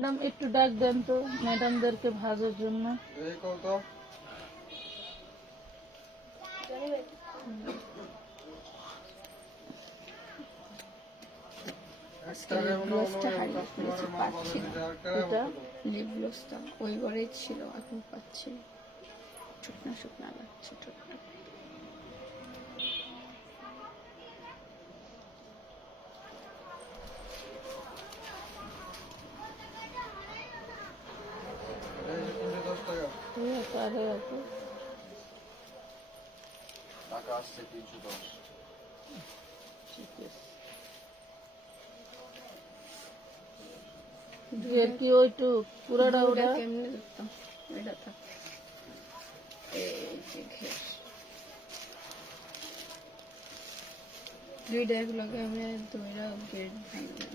Madam একটু ডাক দেন তো ম্যাডামদেরকে ভাজার জন্য। লিপ গ্লসটা ওই ঘরেই ছিল, এখন পাচ্ছি শুকনা শুকনা লাগছে। টাকা আসছে 310। কি ওইটুক পুরাটা ওটা কেমনে দেখতাম এটা থাক। এই যে ঘের দুইটা এগুলোকে আমি দুইটা গেট ভাঙলাম।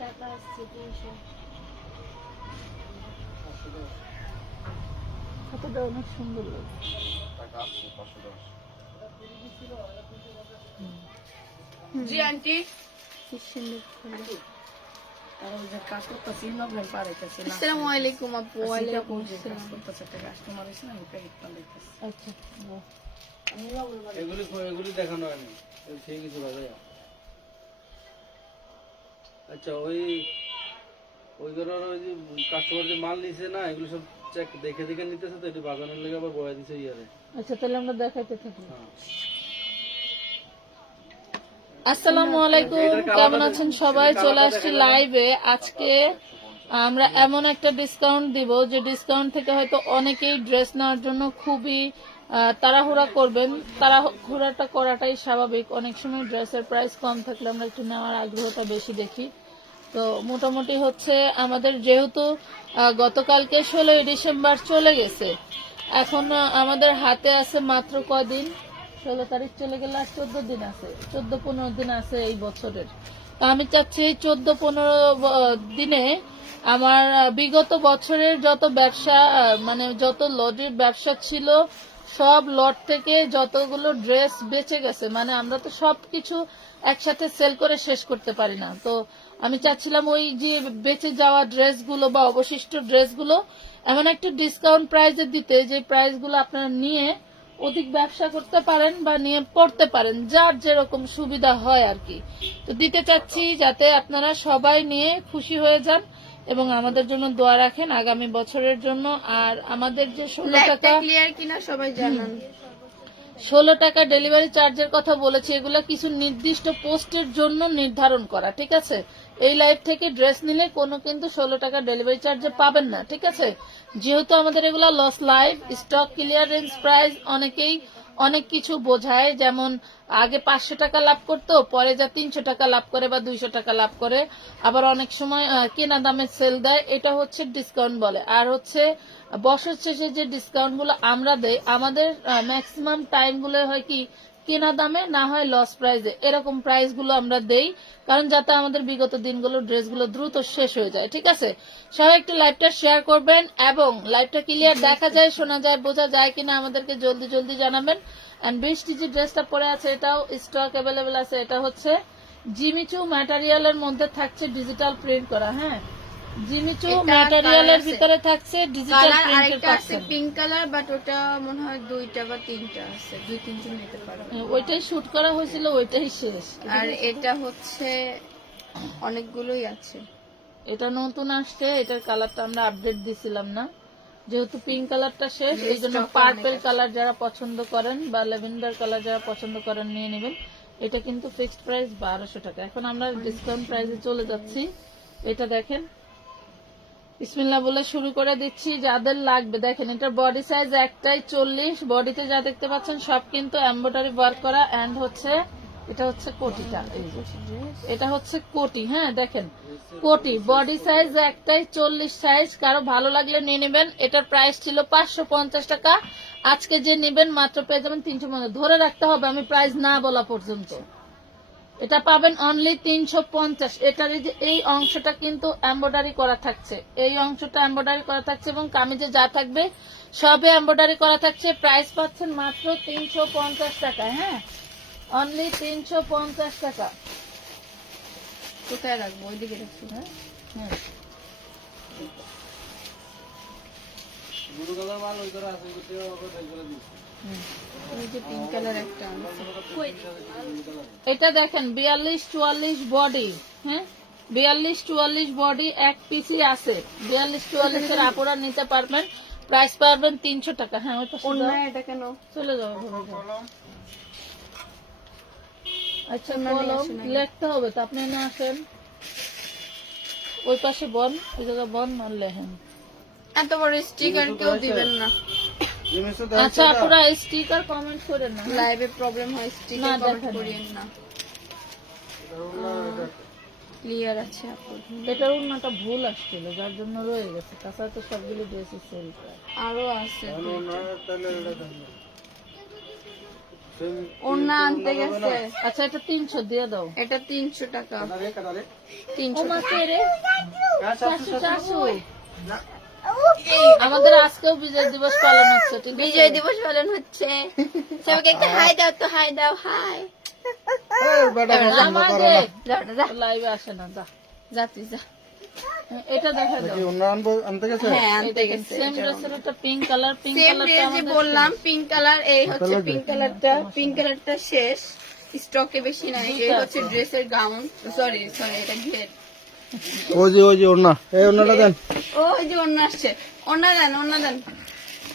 টাকা আসছে 300। কতটা অনেক সুন্দর লাগে। টাকা আসছে 510। জি আন্টি কি সুন্দর ফুল। আসসালামু আলাইকুম আপু। ওয়ালাইকুম আসসালাম। আচ্ছা এগুলি দেখানো হয়নি সেই কিছু ভাবে। আচ্ছা ওই ঘরের ওই যে কাস্টমার যে মাল নিছে না, এগুলো সব চেক দেখে দেখে নিতেছে, তো এটি বাজানোর লেগে আবার বয়া দিছে ইয়ারে। আচ্ছা তাহলে আমরা দেখাইতে থাকি। হ্যাঁ। আসসালামু আলাইকুম, কেমন আছেন সবাই? চলে আসছি লাইভে। আজকে আমরা এমন একটা ডিসকাউন্ট দিব যে ডিসকাউন্ট থেকে হয়তো অনেকেই ড্রেস নেওয়ার জন্য খুবই তাড়াহুড়া করবেন। তাড়াহুড়াটা করাটাই স্বাভাবিক। অনেক সময় ড্রেসের প্রাইস কম থাকলে আমরা একটু নেওয়ার আগ্রহটা বেশি দেখি। তো মোটামুটি হচ্ছে আমাদের যেহেতু গতকালকে 16ই ডিসেম্বর চলে গেছে, এখন আমাদের হাতে আছে মাত্র কদিন, 16 তারিখ চলে গেলে আর 14 দিন আছে, 14-15 দিন আছে এই বছরের। তো আমি চাচ্ছি 14-15 দিনে আমার বিগত বছরের যত ব্যবসা মানে যত লটের ব্যবসা ছিল সব লট থেকে যতগুলো ড্রেস বেঁচে গেছে, মানে আমরা তো সবকিছু একসাথে সেল করে শেষ করতে পারি না। তো আমি চাচ্ছিলাম ওই যে বেঁচে যাওয়া ড্রেসগুলো বা অবশিষ্ট ড্রেসগুলো এমন একটা ডিসকাউন্ট প্রাইসে দিতে, যে প্রাইসগুলো আপনারা নিয়ে অধিক ব্যবসা করতে পারেন বা নিয়ে পড়তে পারেন, যার যেরকম সুবিধা হয় আর কি। তো দিতে চাচ্ছি যাতে আপনারা সবাই নিয়ে খুশি হয়ে যান এবং আমাদের জন্য দোয়া রাখেন আগামী বছরের জন্য। আর আমাদের যে 16 টাকা ক্লিয়ার কিনা সবাই জানান। 16 টাকা ডেলিভারি চার্জের কথা বলেছি, এগুলো কিছু নির্দিষ্ট পোস্টের জন্য নির্ধারণ করা, ঠিক আছে? এই লাইভ থেকে ড্রেস নিলে কোনো কিন্তু 16 টাকা ডেলিভারি চার্জে পাবেন না, ঠিক আছে? যেহেতু আমাদের এগুলা loss live stock clearance price, অনেকেই অনেক কিছু বোঝায়, যেমন আগে 500 টাকা লাভ করতো, পরে যা 300 টাকা লাভ করে বা 200 টাকা লাভ করে, আবার অনেক সময় কেনা দামে সেল দেয়, এটা হচ্ছে ডিসকাউন্ট বলে। আর হচ্ছে বছর শেষে যে ডিসকাউন্ট গুলো আমরা দেই, আমাদের ম্যাক্সিমাম টাইম গুলো হয় কি কেনা দামে না হয় লস প্রাইজে, এরকম প্রাইস গুলো আমরা দেই, কারণ যাতে আমাদের বিগত দিনগুলো ড্রেসগুলো দ্রুত শেষ হয়ে যায়, ঠিক আছে? সবাই একটু লাইভটা শেয়ার করবেন এবং লাইভটা ক্লিয়ার দেখা যায়, শোনা যায়, বোঝা যায় কিনা আমাদেরকে জলদি জলদি জানাবেন। এন্ড বৃষ্টি যে ড্রেসটা পরে আছে এটাও স্টক অ্যাভেলেবেল আছে। এটা হচ্ছে জিমিচু ম্যাটেরিয়ালের মধ্যে থাকছে ডিজিটাল প্রিন্ট করা। হ্যাঁ, জিমিচু ম্যাটেরিয়ালের ভিতরে থাকছে ডিজিটাল প্রিন্টের পাচ্ছেন। পিঙ্ক কালার, বাট ওটা মনে হয় 2টা বা 3টা আছে, 2-3জন নিতে পারবে। ওইটাই শুট করা হয়েছিল, ওইটাই শেষ। আর এটা হচ্ছে অনেকগুলোই আছে। এটা নতুন আসছে, এটার কালারটা আমরা আপডেট দিছিলাম না, যেহেতু পিঙ্ক কালারটা শেষ, এই জন্য পার্পল কালার যারা পছন্দ করেন বা ল্যাভেন্ডার কালার যারা পছন্দ করেন নিয়ে নেবেন। এটা কিন্তু ফিক্সড প্রাইস 1200 টাকা। এখন আমরা ডিসকাউন্ট প্রাইসে চলে যাচ্ছি। এটা দেখেন, বিসমিল্লাহ বলে শুরু করে দিচ্ছি। যাদের লাগবে দেখেন, এটার বডি সাইজ একটাই 40, বডিতে যা দেখতে পাচ্ছেন সব কিন্তু এমব্রয়ডারি ওয়ার্ক করা। এন্ড হচ্ছে এটা হচ্ছে কোটিটা, এটা হচ্ছে কোটি। হ্যাঁ দেখেন কোটি, বডি সাইজ একটাই 40 সাইজ। কারো ভালো লাগলে নিয়ে নেবেন। এটার প্রাইস ছিল 550 টাকা, আজকে যে নেবেন মাত্র পেয়ে যাবেন 350। ধরে রাখতে হবে আমি প্রাইস না বলা পর্যন্ত। এটা পাবেন অনলি 350। এটার এই অংশটা কিন্তু এমব্রয়ডারি করা থাকছে, এই অংশটা এমব্রয়ডারি করা থাকছে এবং কামিজে যা থাকবে সবে এমব্রয়ডারি করা থাকছে। প্রাইস পাচ্ছেন মাত্র 350 টাকা। হ্যাঁ, অনলি 350 টাকা। কোথায় রাখবো? ওইদিকে রাখছি। হ্যাঁ, দুটো কালার মাল ওই করে আছে, ওই করে ওই করে দিচ্ছি। ওই যে পিঙ্ক কালার একটা আনছি। এটা দেখেন 42-44 বডি। হ্যাঁ, 42-44 বডি এক পিসি আছে। 42-44 এর আপুরা নিতে পারবেন। প্রাইস পাবেন 300 টাকা। হ্যাঁ, ওই পাশে অন্য দাও। এটা কেন? চলে যাও ঘরে যাও। আচ্ছা, অন্য নিয়ে কলম আসেন আগে। লিখতে হবে তো, আপনি না আসেন। ওই পাশে বন, ওই জায়গায় বন আর লেহেন। এত বড় স্টিকার কেউ দিবেন না। আচ্ছা, আপুরা স্টিকার কমেন্ট করেন না। লাইভে প্রবলেম হয়, না, স্টিকার কমেন্ট দেখান না। করিয়েন না। ক্লিয়ার আছে আপু। এটার উন্নাটা ভুল আসছিল, যার জন্য রয়ে গেছে। তাছাড়া তো সবগুলো ড্রেসই সেল করে। আরো আছে। তাহলে এটা দেন। ওন্না আনতে গেছে। আচ্ছা, এটা 300 দিয়ে দাও। এটা 300 টাকা। কাটারে কাটারে 300 ও মা, টাকা। কে রে? কাজ আছে। 400। আমাদের আজকেও বিজয় দিবস পালন হচ্ছে, ঠিক আছে? বিজয় দিবস পালন হচ্ছে। সবাইকে একটা হাই দাও তো, হাই দাও, হাই। আমাদের যা যা লাইভে আসে না, যা। যা তুই যা। এটা দেখা দাও। আনতে গেছে হ্যাঁ, আনতে গেছে। সেম ড্রেসের একটা পিঙ্ক কালার। পিঙ্ক সেম কালারটা ড্রেস যে আমাদের বললাম, পিঙ্ক কালার। এই হচ্ছে পিঙ্ক কালারটা। পিঙ্ক কালারটা শেষ, স্টকে বেশি নাই। এই হচ্ছে ড্রেসের গাউন। সরি সরি, এটা ঘের। ওই যে ওড়না, এই ওড়নাটা দেন। ওই যে ওন্না আসছে। ওন্না দেন, ওন্না দেন।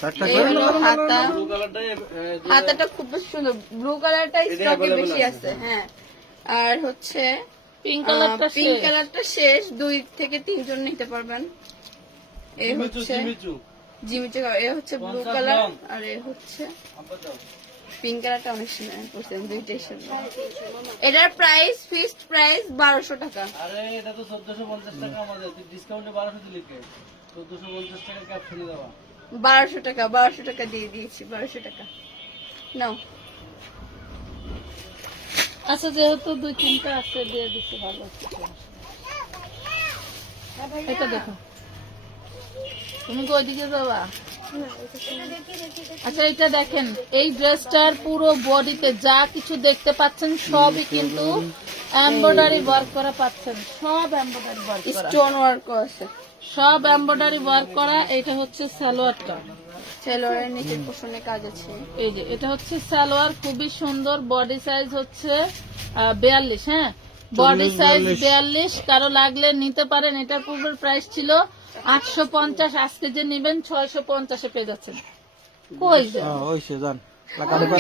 একটা এই হলো হাতা। ব্লু কালারটাই হাতাটা খুব বেশি সুন্দর। ব্লু কালারটা স্টকে বেশি আছে। হ্যাঁ, আর হচ্ছে পিঙ্ক কালারটা পিঙ্ক শেষ। কালারটা শেষ। 2 থেকে 3 জন নিতে পারবেন। এই জিমিচু হচ্ছে জিমিচু জিমিচু কালার। এই হচ্ছে ব্লু 50 কালার, লং। আর এই হচ্ছে আব্বা দাও। পিঙ্ক কালারটা অনেক সুন্দর করছেন, দুইটাই সুন্দর। এটার প্রাইস, ফিক্সড প্রাইস 1200 টাকা। আরে এটা তো 1450 টাকা আমাদের, তুই ডিসকাউন্টে 1200 দিলি কে? 1450 টাকা ক্যাপশনে দেওয়া। 1200 টাকা, 1200 টাকা দিয়ে দিয়েছি। 1200 টাকা নাও। আচ্ছা, যেহেতু 2-3টা আছে দিয়ে দিচ্ছি, ভালো হচ্ছে। এটা দেখো, তুমি কি ওইদিকে যাবা? আচ্ছা, এটা দেখেন, এই ড্রেসটার পুরো বডিতে যা কিছু দেখতে পাচ্ছেন সবই কিন্তু এমব্রয়ডারি ওয়ার্ক করা পাচ্ছেন। সব এমব্রয়ডারি ওয়ার্ক করা, স্টোন ওয়ার্ক আছে। সব এমব্রয়ডারি ওয়ার্ক করা। এটা হচ্ছে সালোয়ারটা। সেলোয়ারের নিচের পোষণে কাজ আছে। এই যে এটা হচ্ছে সালোয়ার, খুবই সুন্দর। বডি সাইজ হচ্ছে 42। হ্যাঁ, বডি সাইজ 42। কারো লাগলে নিতে পারেন। এটার পূর্বের প্রাইস ছিল 850, আজকে যে নিবেন 650-এ পেয়ে যাচ্ছেন। কই যান? ওই সে যান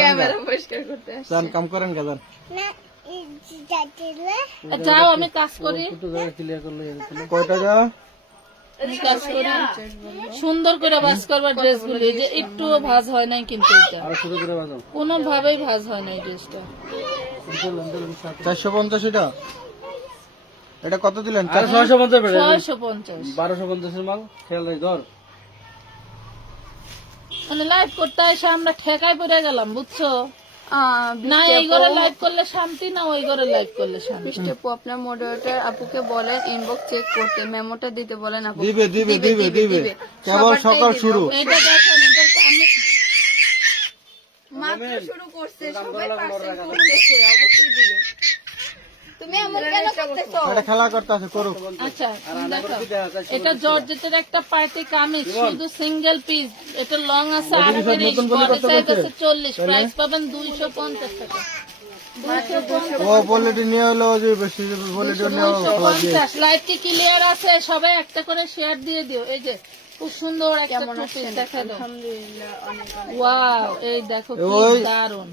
ক্যামেরা পরিষ্কার করতে আসছে। যান, কাম করেন কে যান। যাও, আমি কাজ করি। একটু জায়গা ক্লিয়ার করলে কয়টা যা আমি কাজ করি। সুন্দর করে ভাঁজ করবার ড্রেসগুলো, এই যে একটুও ভাঁজ হয় নাই কিন্তু। এটা আর শুরু করে বাজাও। কোনোভাবেই ভাঁজ হয় নাই ড্রেসটা। 450 এটা। এটা কত দিলেন? আর 650 বেড়ে 650। 1250 এর মাল খেয়াল রাখ ধর। মানে লাইভ করতে এসে আমরা ঠেকায় পড়ে গেলাম, বুঝছো? না বৃষ্টি এই ঘরে আপু, লাইভ করলে শান্তি, না ওই ঘরে লাইভ করলে শান্তি। বৃষ্টি আপু, আপনার মডারেটর আপুকে বলেন ইনবক্স চেক করতে, মেমোটা দিতে বলেন আপু। দিবে দিবে দিবে দিবে, কেবল সবারটাই সকাল দিবে। শুরু। এটা দেখেন, এটা আমি মাত্র শুরু করছে, সবাই পার্সেল করতেছে, অবশ্যই দিবে। তুমি এমন কেন করতেছো? এটা খেলা করতে আছে, করুক। আচ্ছা দেখো, এটা জর্জেটের একটা পার্টি কামিজ, শুধু সিঙ্গেল পিস। এটা লং আছে 38, বডি সাইজ আছে 40, প্রাইস পাবেন 250 টাকা। 250। ও বলেটি নিয়ে হলো, যে বেশি বলেটি নিয়ে হলো। 250। লাইভ কি ক্লিয়ার আছে? সবাই একটা করে শেয়ার দিয়ে দিও। এই যে খুব সুন্দর একটা কেমন টু আছেন? পিস দেখা দাও। আলহামদুলিল্লাহ, অনেক অনেক। ওয়াও, এই দেখো কি ওই দারুন।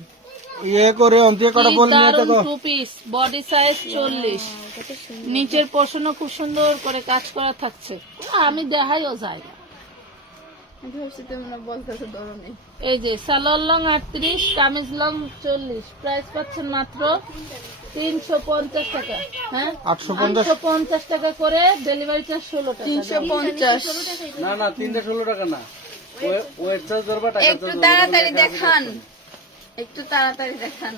ইয়ে করে অন্তিয়ে কটা বল নিয়ে দেখো। টু পিস, বডি সাইজ 40, নিচের পোর্শনও খুব সুন্দর করে কাজ করা থাকছে। আমি দেখাইও যাই না। আমি ভাবছি তুমি না বলতেছো, ধরো নেই। এই যে salwar long 38, kameez long 40, price পাচ্ছেন মাত্র 350 টাকা। হ্যাঁ, 850 টাকা করে, ডেলিভারি চার্জ 16 টাকা। 350। না না 316 টাকা না, ওয়েট চার্জ ধরবা টাকা একটু তাড়াতাড়ি দেখান, একটু তাড়াতাড়ি দেখান।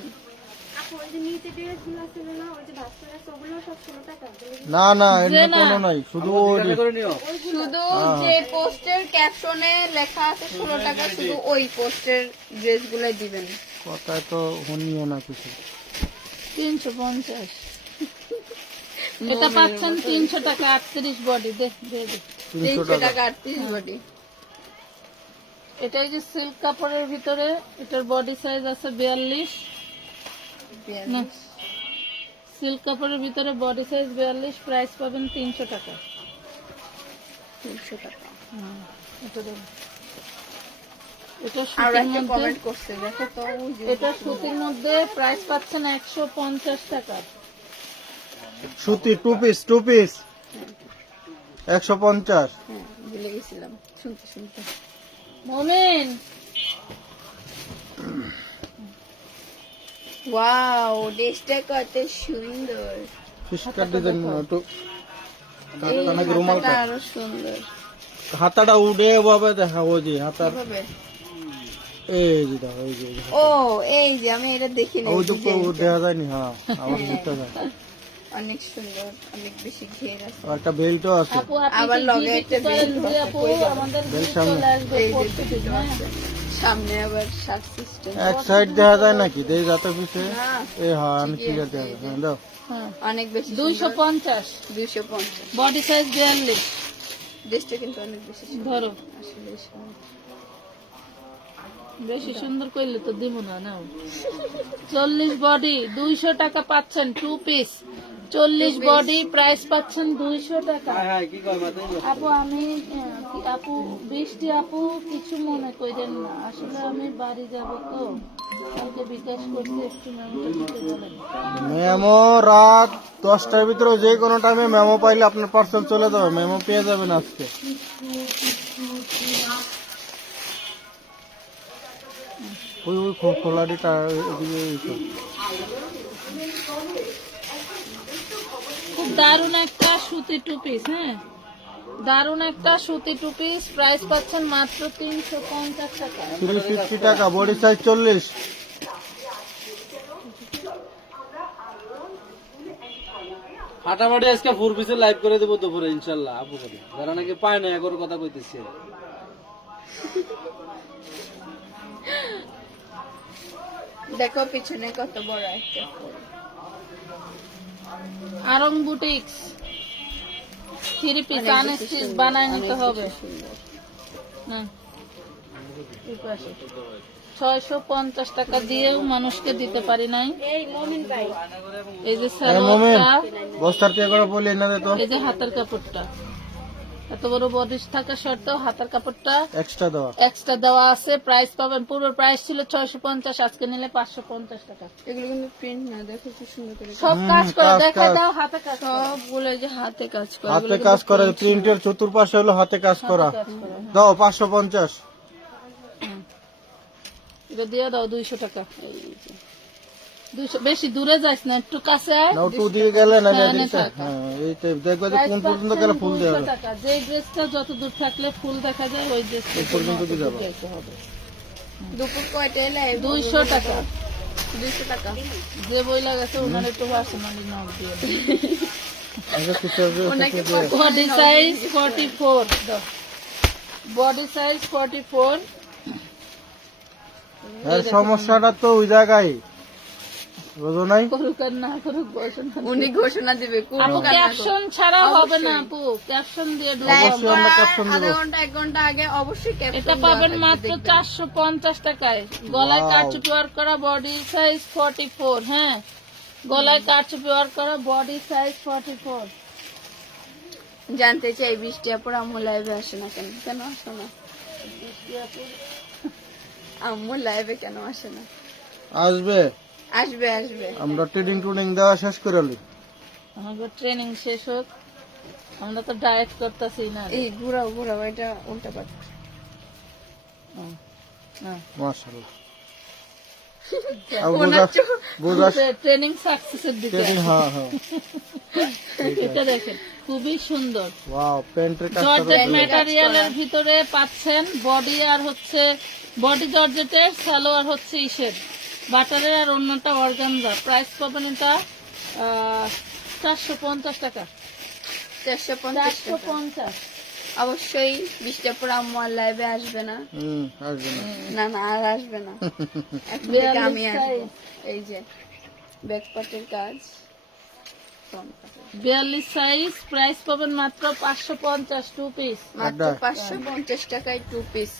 না না এমনি কোনো নাই, শুধু ওই টাকা করে নিও। শুধু যে পোস্টের ক্যাপশনে লেখা আছে 16 টাকা, শুধু ওই পোস্টের ড্রেস গুলো দিবেন। কথায় তো শুনিও না কিছু। 350 এটা পাচ্ছেন 300 টাকা 38 বডি দে দে দে। 300 টাকা 38 বডি। এটা এই যে সিল্ক কাপড়ের ভিতরে, এটার বডি সাইজ আছে 42। না, সিল্ক কাপড়ের ভিতরে বডি সাইজ 42, প্রাইস পাবেন 300 টাকা। 300 টাকা। এটা দেখুন, এটা আর সুতির একটা মধ্যে, কমেন্ট করছে, দেখো তো ওই যে এটা সুতির মধ্যে প্রাইস পাচ্ছেন 150 টাকা। সুতি টু পিস 150। হ্যাঁ, ভুলে গেছিলাম শুনতে শুনতে। মোমেন ওয়াও, ড্রেসটা কত সুন্দর। ফিশকার ডিজাইন একটু এই কানাকে রুমাল হাতাটা আরো সুন্দর। হাতাটা উড়ে ভাবে দেখাবো যে হাতার কিভাবে? এই যে দাও, এই যে ও এই যে আমি এটা দেখি না, ওই তো দেখা যায়নি। হ্যাঁ আমার দিকটা যায়। অনেক সুন্দর, অনেক বেশি ঘের আছে। আর একটা বেল্টও আছে। আপু আপনি আবার কি লগে gift একটা করেন bill যে আপু আছে, আমাদের বেল gift সামনে। চলে আসবে এই যে পড়তে দিন, দুটো হ্যাঁ? আছে। সামনে আবার শার্ট সিস্টেম। এক সাইড দেখা যায় নাকি দেই যাতে পিছে না, এই হ্যাঁ আমি ক্লিয়ার দেখা যায়। হ্যাঁ দাও। হ্যাঁ অনেক বেশি 250, 250। Body size 42। ড্রেসটা কিন্তু অনেক বেশি সুন্দর। ধরো, আসলে সুন্দর। বেশি সুন্দর করলে তো দিব না। নাও 40 বডি 200 টাকা পাচ্ছেন, 2 পিস 40 বডি, প্রাইস পাচ্ছেন 200 টাকা। হ্যাঁ হ্যাঁ, কি কয় মাথায় নিও। আপু আমি আপু বৃষ্টি আপু কিছু মনে করেন না, আসলে আমি বাড়ি যাব তো, কালকে বিকাশ করতে একটু মেমোটা দিতে বলেন। মেমো রাত 10টার ভিতরে যে কোনো টাইমে মেমো পাইলে আপনার পার্সেল চলে যাবে, মেমো পেয়ে যাবেন আজকে। ওই ওই খোলাটিটা এদিকে এই তো। খুব দারুণ একটা সুতি 2 পিস, হ্যাঁ দারুণ একটা সুতি 2 পিস, প্রাইস পাচ্ছেন মাত্র 350 টাকা। 350 টাকা, বডি সাইজ 40। ফাটাফাটি আজকে 4 পিসের লাইভ করে দেবো দুপুরে ইনশাল্লাহ। আপু করে যারা নাকি পায় না এগোর কথা কইতেছে। দেখো পিছনে কত বড় একটা ফুল। আরং বুটিক্স 3 পিস আনস্টিচ বানায় নিতে হবে। না এই পাশে 650 টাকা দিয়েও মানুষকে দিতে পারি নাই। এই যে মোমেন সালোয়ারটা, বস্তার কে করে বলি না দে তো এই যে হাতের কাপড়টা, এত বড় বডি থাকা সত্ত্বেও হাতের কাপড়টা এক্সট্রা দেওয়া। এক্সট্রা দেওয়া আছে। প্রাইস পাবেন, পুরো প্রাইস ছিল 650, আজকে নিলে 550 টাকা। এগুলো কিন্তু প্রিন্ট না, দেখো কি সুন্দর করে সব কাজ করে কাজ, দেখা কাজ। দাও, হাতে কাজ করা। সবগুলো যে হাতে কাজ করে। হাতে কাজ করে, প্রিন্টের চতুর্পাশে হলো হাতে কাজ করা। কাজ করা, হ্যাঁ। দাও 550। এটা দিয়ে দাও 200 টাকা। 200 বেশি দূরে যাস না, একটু কাছে আয়। নাও টু দিয়ে গেলে না হ্যাঁ, দিতে। থাক। হ্যাঁ এই টাইপ দেখবে যে প্রাইস কোন পর্যন্ত পাচ্ছেন গেলে ফুল দেওয়া 200 হবে। টাকা। যে ড্রেসটা যত দূর থাকলে ফুল দেখা যায় ওই ড্রেসটা এই পর্যন্ত দিয়ে যাবো। হবে দুপুর কয়টা এলে? 200 টাকা। 200 টাকা। যে বই লাগাছে ওনার একটু পার্সোনালি নক দিয়ে আগে কিছু হবে, ওনাকে কিছু হবে। বডি সাইজ 44 দাও, বডি সাইজ 44। এর সমস্যাটা তো ওই জায়গায় বুঝো নাই। করুক আর না করুক ঘোষণা। উনি ঘোষণা দিবে আপু করুক আর না করুক। ক্যাপশন ছাড়া হবে না আপু, ক্যাপশন দিয়ে ঢুকো। লাইভ অবশ্যই আমরা caption আধা দেবো। ঘন্টা 1 ঘন্টা আগে অবশ্যই ক্যাপশন এটা পাবেন মাত্র 450 টাকায়। গলায় Wow. কারচুপি ওয়ার্ক করা, বডি সাইজ 44। হ্যাঁ গলায় কারচুপি ওয়ার্ক করা, বডি সাইজ 44। জানতে চাই বৃষ্টি আপুর আম্মু লাইভে আসে না কেন? কেন আসে না আম্মু লাইভে, কেন আসে না? আসবে, আসবে আসবে। আমরা ট্রেডিং টুডিং দেওয়া শেষ করে লি। আমাদের ট্রেনিং শেষ হোক, আমরা তো ডায়েট করতেছি না। এই ঘুরাও ঘুরাও, এটা উল্টা পাট। মাশাআল্লাহ। আর বুঝা ট্রেনিং সাকসেসের দিকে ট্রেডিং। হ্যাঁ হ্যাঁ এটা দেখেন খুবই সুন্দর। ওয়াও, প্যান্টের কাজটা জর্জেট ম্যাটেরিয়ালের ভিতরে পাচ্ছেন, বডি আর হচ্ছে বডি জর্জেটের, সালোয়ার হচ্ছে ইসের বাটারের আর অন্যটা অর্গানজা। প্রাইস পাবেন এটা 450 টাকা। 450 টাকা। 450। অবশ্যই 20টা পর আম্মু আর লাইভে আসবে না। আসবে না। না না আর আসবে না, এখন থেকে আমি আসবো। এই যে ব্যাকপার্টের কাজ, 42 সাইজ, প্রাইস পাবেন মাত্র 550 টু পিস। মাত্র 550 টাকায় 2 পিস।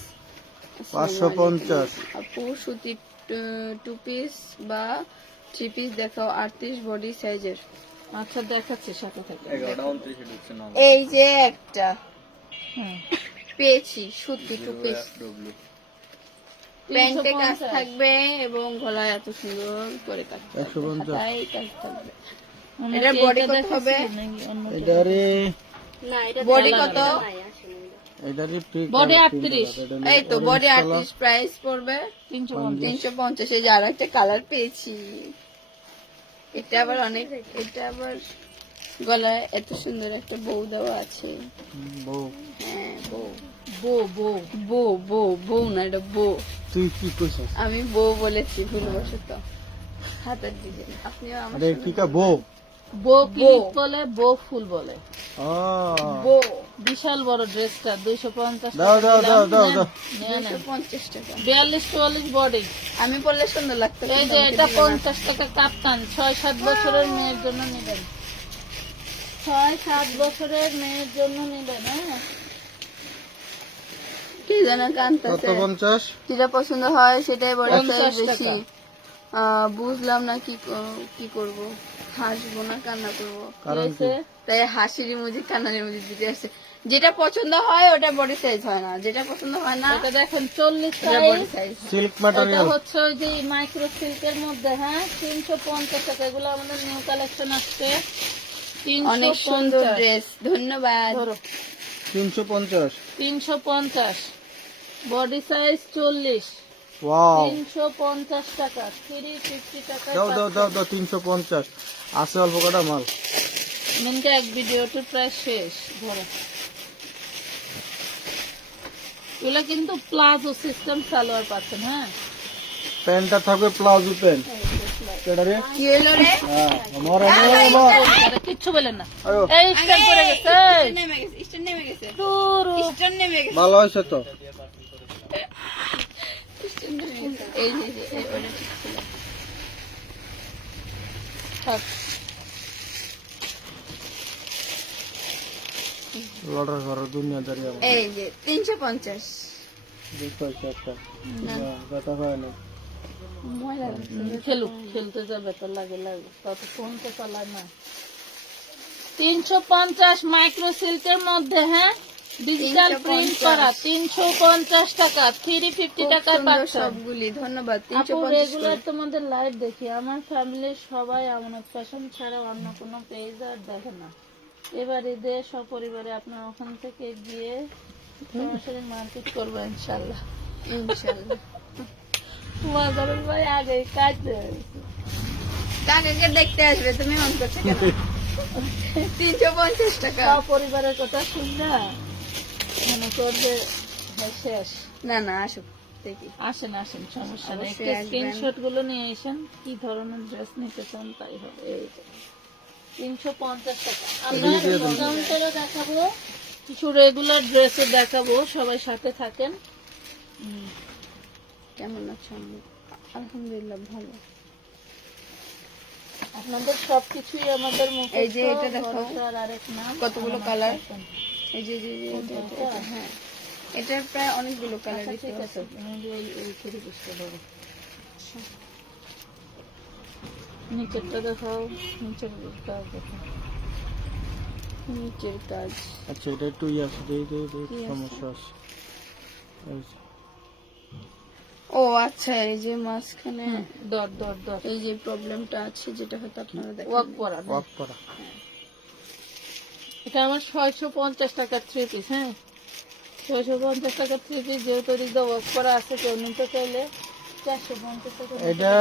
550। আপু সুতি 2 পিস বা 3 পিস দেখাও 38 বডি সাইজের। আচ্ছা দেখাচ্ছি সাথে থেকে। এই যে একটা হুম। পেয়েছি সুতি 2 পিস, প্যান্টে কাজ 350 থাকবে এবং গলায় এত সুন্দর করে কাজ থাকবে, 150। হাতায় কাজ থাকবে। আমরা এটার কি body এটা কত হবে? দেখাচ্ছি নাকি অন্য কিছু? এটারে বডি কত? এটারে ঠিক বডি 38। এই তো বডি 38, প্রাইস পড়বে 350। 350। এই যে আরো একটা কালার পেয়েছি, এটা আবার অনেক, এটা আবার গলায় এত সুন্দর একটা বউ দেওয়া আছে। বউ। হ্যাঁ বউ, বো বো বউ বউ বউ না, এটা বউ। তুই কি কইছিস? আমি বউ বলেছি ভুলবশত। হাতের ডিজাইন আপনিও আমার আরে কি কা বউ? বো বো। ক্লিপ বলে, বো ফুল বলে। বউ বিশাল বড় ড্রেসটা 250 দাও দাও দাও দাও দাও। 250 টাকা। 42-44 বডি। আমি পরলে সুন্দর লাগতো, এই কিন্তু যে আমাকে এটা দিবে না। 50 টাকা কাপ্তান, 6-7 বছরের মেয়ের জন্য নেবেন। 6-7 বছরের মেয়ের জন্য নেবেন। হ্যাঁ কি জানা কত কানতেছে, 50? যেটা পছন্দ হয় সেটাই বড় 50 সাইজ বেশি। টাকা। বুঝলাম না কি করব, হাসবো না কান্না করব? কারণ কি? হয়েছে? তাই হাসির ইমোজি কান্নার ইমোজি দিতে আসছে। যেটা পছন্দ হয় ওটা বডি সাইজ হয় না, যেটা পছন্দ হয় না এটা দেখেন 40 ওটা বডি সাইজ। সাইজ। সিল্ক এটা ম্যাটেরিয়াল। হচ্ছে ওই যে মাইক্রো সিল্কের মধ্যে। হ্যাঁ 350 টাকা। এগুলো আমাদের নিউ কালেকশন আসছে। অনেক সুন্দর 350। ড্রেস, ধন্যবাদ। ধরো 350। 350, বডি সাইজ 40। ওয়াও। 350 টাকা। 350 টাকা। দাও দাও দাও দাও 350। আছে অল্প কটা মাল। মিনকে এক ভিডিওটি প্রায় শেষ। ধরো এগুলো কিন্তু প্লাজো সিস্টেম সালোয়ার পাচ্ছেন। হ্যাঁ প্যান্টটা থাকবে প্লাজো প্যান্ট। কেডারে? কি হলো রে? হ্যাঁ আমার আমার। এটা কিচ্ছু বলেন না। আয়ো এই স্টেপ করে গেছে। স্টোন নেমে গেছে, স্টোন নেমে গেছে, টুরু। স্টোন নেমে গেছে, ভালো হয়েছে তো। স্টোন নেমে গেছে। এই যে এই ওটা ঠিক ছিল। থাক। লড়ার ঘরের দুনিয়াদারি আমার। এই যে 350। দেখো একটা। কথা হয় না। ময়লা লাগছে। খেলুক, খেলতে যাবে তো লাগে লাগে, তত ফোন তো চালায় না। 350 মাইক্রো সিল্কের মধ্যে। হ্যাঁ ডিজিটাল প্রিন্ট করা 350 টাকা। 350 খুব টাকায় সুন্দর পাচ্ছেন। সবগুলি, ধন্যবাদ। আপু 350 রেগুলার তোমাদের লাইভ দেখি। আমার ফ্যামিলির সবাই আমানত ফ্যাশন ছাড়া অন্য কোনো পেজ আর দেখে না। এবার ঈদে সপরিবারে আপনার ওখান থেকে গিয়ে সরাসরি মার্কেট করবো ইনশাল্লাহ। ইনশাআল্লাহ। মাজারুল ভাই আগে কাটবে। কাকাকে দেখতে আসবে, তুমি মন করছো কেন? 350 টাকা। সপরিবারের কথা শুননা মনে করবে হ্যাঁ, শেষ। না না আসুক দেখি। আসেন আসেন, সমস্যা নেই। অবশ্যই আসবেন। স্ক্রিনশট গুলো নিয়ে আসেন, কি ধরনের ড্রেস নিতে চান তাই হবে। এই যে 350 টাকা। আমরা ডিসকাউন্টেরও দেখাবো, কিছু রেগুলার ড্রেসে দেখাবো। সবাই সাথে থাকেন। কেমন আছো আম্মু? আলহামদুলিল্লাহ ভালো। আপনাদের সবকিছুই আমাদের মুখে। এই যে এটা দেখো, আরেক নাম কতগুলো কালার। এই যে যে যে এটা, এটা, এটা, হ্যাঁ এটার প্রায় অনেকগুলো কালার। আচ্ছা, ঠিক আছে। আমি এই করে বুঝতে পারবো। নিচেরটা দেখাও, নিচের দিকটা দেখাও। নিচের কাজ। আচ্ছা এটা একটু ইয়ে আছে, সমস্যা আছে। এই যে। ও আচ্ছা, এই যে মাঝখানে দর দর দর এই যে প্রবলেমটা আছে, যেটা হয়তো আপনারা ওয়াক দেখেন। করা। ওয়াক করা। এটা আমার 650 টাকার 3 পিস। হ্যাঁ 650 টাকার 3 পিস, যেহেতু রিজা ওয়াক করা আছে, কেউ নিতে চাইলে 450 টাকা। এটা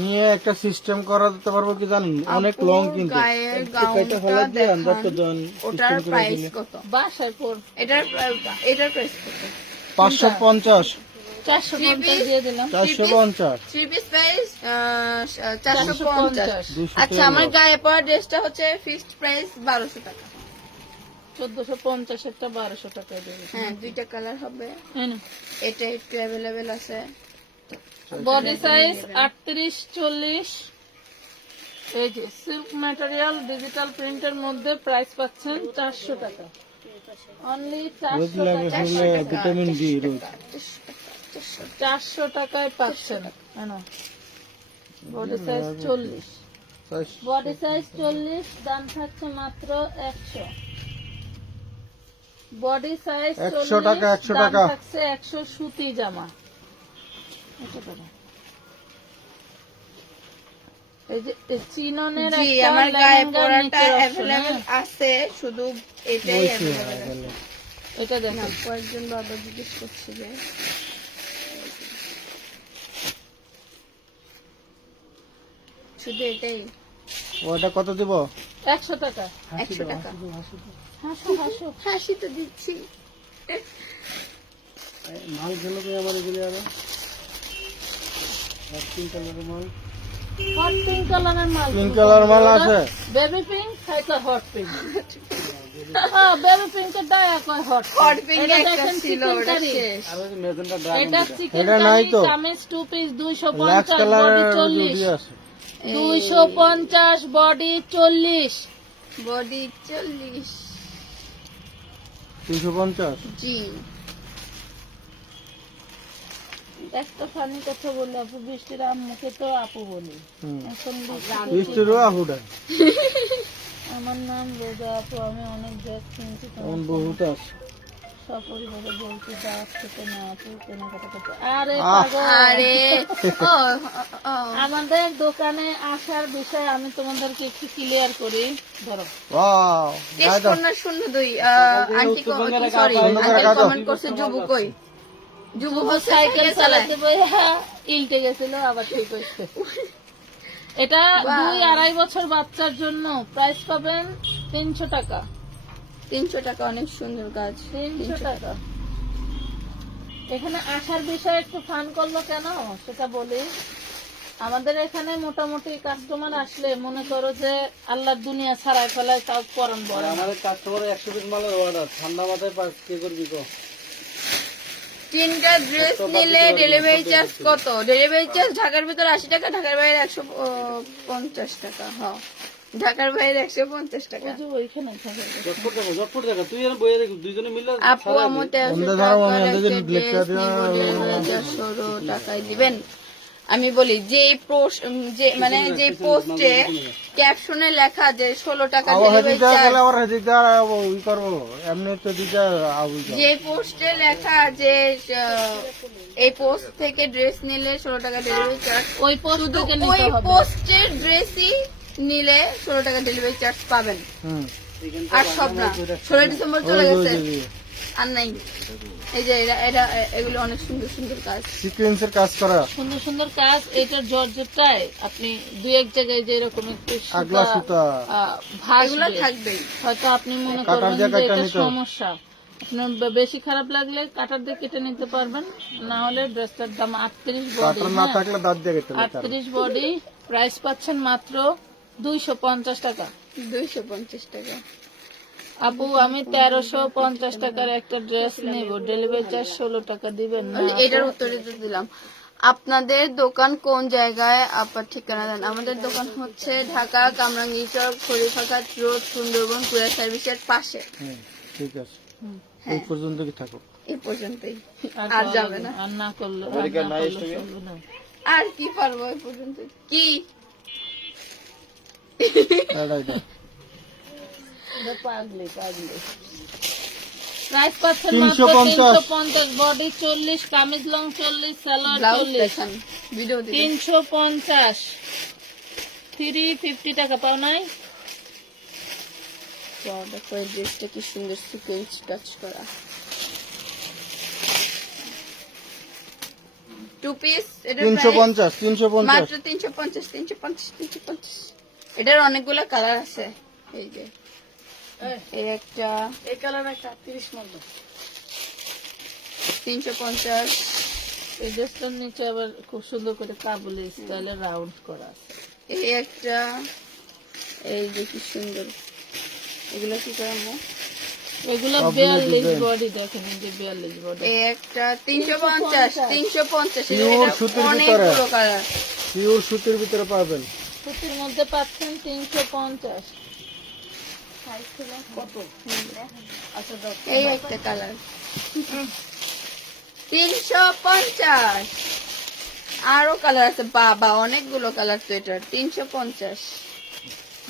নিয়ে একটা সিস্টেম করা দিতে পারবো কি জানেন? অনেক আপুর লং কিন্তু। গায়ের এটা গাউনটা ফেলে দিয়ে দেখান। আন্দাজ দেন। ওটার প্রাইস কত? বাসায় পর এটার প্রাইস কত? 550। 450 দিয়ে দিলাম। 450, 3 পিস প্রাইস 450। 200 আচ্ছা আমার গায়ে পরা ড্রেসটা হচ্ছে ফিক্সড প্রাইস 1200 টাকা। 1450 একটা 1200 টাকা দিয়ে দিলাম। হ্যাঁ দুইটা কালার হবে, এই না এটা একটু অ্যাভেলেবেল আছে। Body size 38 40। এই যে সিল্ক ম্যাটেরিয়াল ডিজিটাল প্রিন্টের মধ্যে প্রাইস পাচ্ছেন 400 টাকা, অনলি রোদ 400 লাগে টাকা। শরীরে ভিটামিন ডি রোদ। 400 টাকায় পাচ্ছেন। বডি সাইজ 40, বডি সাইজ 40, দাম থাকছে মাত্র 100। বডি সাইজ 100 টাকা, 100 দাম টাকা। থাকছে 100 সুতি জামা। এটা কত? এই যে চিননের জি একটা আমার গায়ে লেহেঙ্গার পরাটা নিচের option, অ্যাভেলেবেল আছে, শুধু এটাই অ্যাভেলেবেল আছে। এটা না দেখেন কয়েকজন বাবা জিজ্ঞেস করছে যে শুধু এটাই ওটা কত দিব? 100 টাকা। 100 টাকা। হাসো হাসো। হাসি তো দিচ্ছি। মাল গেল তো আমার এগুলি আরো 3 কালারের মাল। হট পিঙ্ক কালারের মাল। পিঙ্ক কালার মাল আছে? বেবি পিঙ্ক খাইতো হট পিঙ্ক। বেবি পিঙ্কের ডায়া কয় হট। হট পিঙ্ক এটা একটা দেখেন ছিল চিকেন ওটা কারি। শেষ। আর ওই যে মেজেন্টা ড্রাগন এটা চিকেন এটা নাই কারি তো। কামিজ 2 পিস লাক্স 250, কালারের বডি যদি 40। আছে 250 বডি 40। বডি 40। 350। জি একটা ফানি কথা বললে আপু, বৃষ্টির আম্মুকে তো আপু বলি। এখন বৃষ্টির আহুডা আমার নাম রোজা আপু, আমি অনেক ড্রেস কিনছি এমন তোমার বহুত আছে। সপরিবারে বলছি দাঁত থেকে না আপু কেনাকাটা করতে। আরে আহ! পাগল। আরে ও ও আমাদের দোকানে আসার বিষয় আমি তোমাদেরকে একটু ক্লিয়ার করি। ধরো wow test corner 02 aunty sorry বন্ধ করে আন্টি কাটো। কমেন্ট করছে যুবু কই যুবু হচ্ছে সাইকেল সাইকেল চালায়। চালাতে বইয়া ইলটে গেছিল, আবার ঠিক হয়েছে। এটা 2-2.5 বছর বাচ্চার জন্য প্রাইস পাবেন 300 টাকা। 300 টাকা, অনেক সুন্দর কাজ। 300 টাকা। এখানে আসার বিষয় একটু ফান করলো কেন সেটা বলি। আমাদের এখানে মোটামুটি কাস্টমার আসলে মনে করো যে আল্লাহর দুনিয়া ছাড়াই ফেলায়, তাও পরান বড়। আমাদের কাস্টমার 100 পিস মালের অর্ডার, ঠান্ডা মাথায় পাস কে করবি কো? 3টা ড্রেস নিলে ডেলিভারি চার্জ কত? ডেলিভারি চার্জ ঢাকার ভিতরে 80 টাকা, ঢাকার বাইরে 150 টাকা। হ্যাঁ ঢাকার বাইরে 150 টাকা। ওই যে ওইখানে থাকে। জটপট দেখা তুই আর বইয়ে দেখ দুইজনে মিলে আপু আমু 1300 বন্ধ ধরো, আমি টাকার আমাদের একটা ব্ল্যাক ড্রেস কার্ড নিব, ডেলিভারি চার্জ 16 টাকায় দিবেন। আমি বলি যে যে মানে যে পোস্টে ক্যাপশনে লেখা যে 16 টাকা আবার ডেলিভারি হেদিকটা চার্জ, গেলে আবার হেদিকটা ই করবো, এমনি তো দিতে আবুল যে পোস্টে লেখা যে এই পোস্ট থেকে ড্রেস নিলে 16 টাকা ডেলিভারি চার্জ, ওই পোস্ট শুধু থেকে ওই নিতে হবে। পোস্টের ড্রেসই নিলে 16 টাকা ডেলিভারি চার্জ পাবেন। আর সব না, 16 ডিসেম্বর চলে গেছে আর নাই। এই যে এটা এগুলো অনেক সুন্দর সুন্দর কাজ। সিকোয়েন্সের কাজ করা, সুন্দর সুন্দর কাজ। এটার জর্জেটটাই আপনি 2-1 জায়গায় যে এরকম একটু আগলা সুতা এগুলো ভাসবে, থাকবেই। হয়তো আপনি মনে কাটার করবেন দিয়ে যে কাটটা এটা নিতে হবে। সমস্যা, আপনার বেশি খারাপ লাগলে কাটার দিয়ে কেটে নিতে পারবেন। না হলে ড্রেসটার দাম 38 বডি, কাটার না থাকলে দাঁত দিয়ে কেটে নিতে হবে। 38 বডি, প্রাইস পাচ্ছেন মাত্র 250 টাকা। 250 টাকা। আপু আমি 1350 টাকার একটা ড্রেস নেব, ডেলিভারি চার্জ 16 টাকা দিবেন না? এটার উত্তরে তো দিলাম। আপনাদের দোকান কোন জায়গায়? আপনার ঠিকানা দেন। আমাদের দোকান হচ্ছে ঢাকা কামরাঙ্গীরচর খলিফাঘাট রোড, সুন্দরবন কুরিয়ার সার্ভিসের পাশে। ঠিক আছে, এই পর্যন্ত কি থাকো। এই পর্যন্তই, আর পাওয়া যাবে না। আর না করলে চলবে না। আর কি পারবো এই পর্যন্ত কি? এটা এটা পাগলি পাগলি। প্রাইস পাচ্ছেন 350 350, body 40, kameez long 40, salwar blouse 40। দেখান, ভিডিও দিন। 350, 350 টাকা পাও নাই? দেখো এই ড্রেসটা কি সুন্দর সিকোয়েন্স টাচ করা। 2 পিস, এটা 350 350 মাত্র 350 350 350। এটার অনেকগুলো কালার আছে। এই যে এই একটা, এই কালার একটা 30 মতো। 350, এই ড্রেসটার নিচে আবার খুব সুন্দর করে কাবুলি স্টাইলে রাউন্ড করা আছে। এই একটা, এই যে কি সুন্দর, এগুলো কি করে আম্মু? এগুলো 42 বডি, দেখেন এই যে 42 বডি। এই একটা 350, 350 Pure সুতির ভিতরে। অনেকগুলো কালার। পিওর সুতির ভিতরে পাবেন। সুতির মধ্যে পাচ্ছেন 350। আচ্ছা দাও। এই একটা কালার 350। আরো কালার আছে, বাবা অনেকগুলো কালার তো এটার। 350।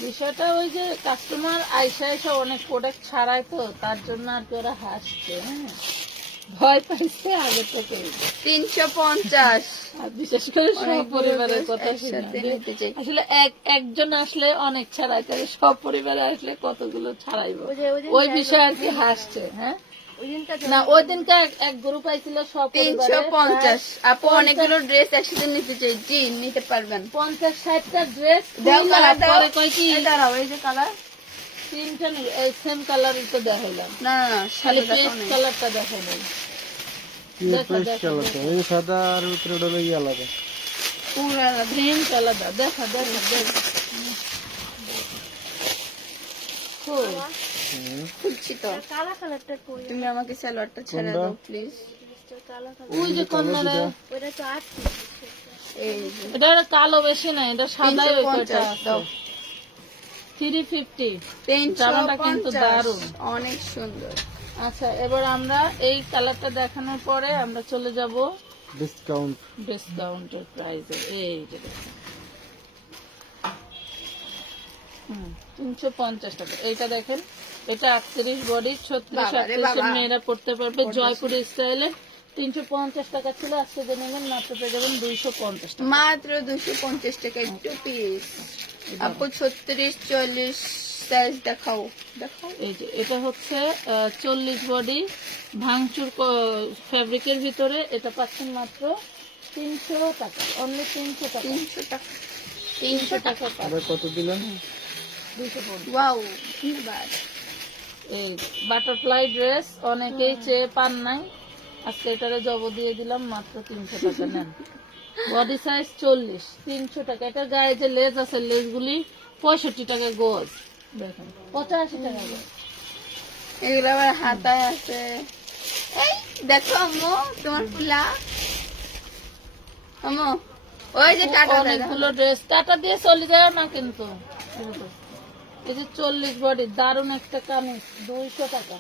বিষয়টা ওই যে কাস্টমার আইসা এসে অনেক প্রোডাক্ট ছাড়ায় তো, তার জন্য আর কি ওরা হাসছে, হ্যাঁ ভয় পাইছে আগে থেকে। 350। আর বিশেষ করে সব অনেকগুলো পরিবারের dress কথা একসাথে শুনে নিতে চাই। আসলে একজন আসলে অনেক ছাড়াই, তাহলে সব পরিবারে আসলে কতগুলো ছাড়াইবো, ওই বিষয়ে আর কি হাসছে। হ্যাঁ না, ওই দিনকে এক গ্রুপ আইছিল সব পরিবারে 350। আপু অনেকগুলো ড্রেস একসাথে নিতে চাই। জি নিতে পারবেন। 50-60টা ড্রেস দাও কালার দাও। পরে কয় কি এই দাঁড়াও, এই যে কালার। তিনটা এই সেম কালারই তো দেখাইলাম, না না না, খালি সাদা পেস্ট দেখাও নাই। কালারটা দেখাই নাই। পেস্ট কালারটা এই সাদা আর ভিতরে ওটা লাগে আলাদা। পুরো আলাদা। প্রিন্ট আলাদা, দেখা দেখা দেখা। কই? খুলছি তো। তুমি আমাকে সালোয়ারটা ছেড়ে দাও প্লিজ। ওই যে কর্নারে এই যে এটা আর কালো বেশি না, এটা সাদা ওই কয়টা 350 আছে। দাও। 350 জামাটা কিন্তু 350 দারুণ। অনেক সুন্দর। আচ্ছা, এবার আমরা এই কালারটা দেখানোর পরে আমরা চলে যাব ডিসকাউন্ট। ডিসকাউন্টের প্রাইসে। এই যে দেখেন 350 টাকা। এইটা দেখেন, এটা 38 বডি, 36 বাবা রে 38 বাবা। মেয়েরা পড়তে পারবে। জয়পুরি স্টাইলে 350 টাকা ছিল, আজকে যে নেবেন মাত্র পেয়ে যাবেন 250 টাকা। মাত্র 250 টাকা একটু পিস। আপু 36, 40 সাইজ দেখাও দেখাও। এই যে এটা হচ্ছে 40 বডি ভাঙচুর ফ্যাব্রিকের ভিতরে, এটা পাচ্ছেন মাত্র 300 টাকা, অনলি 300 টাকা। 300 টাকা। 300 টাকা পাবেন। আরে কত দিলেন? 250। ওয়াও ধন্যবাদ। এই বাটারফ্লাই ড্রেস অনেকেই চেয়ে পান নাই, আজকে এটারে জব দিয়ে দিলাম মাত্র 300 টাকা। নেন, বডি সাইজ 40, 300 টাকা। এটার গায়ে যে লেজ আছে, লেজগুলি 65 টাকা গজ, দেখেন 85 টাকা গজ। এগুলো আবার হাতায় আছে। এই দেখো আম্মু তোমার ফুলা। আম্মু ওই যে টাটা দাদা। অনেকগুলো ড্রেস টাটা দিয়ে চলে যায় না কিন্তু। এই যে 40 বডি দারুণ একটা কামিজ 200 টাকা।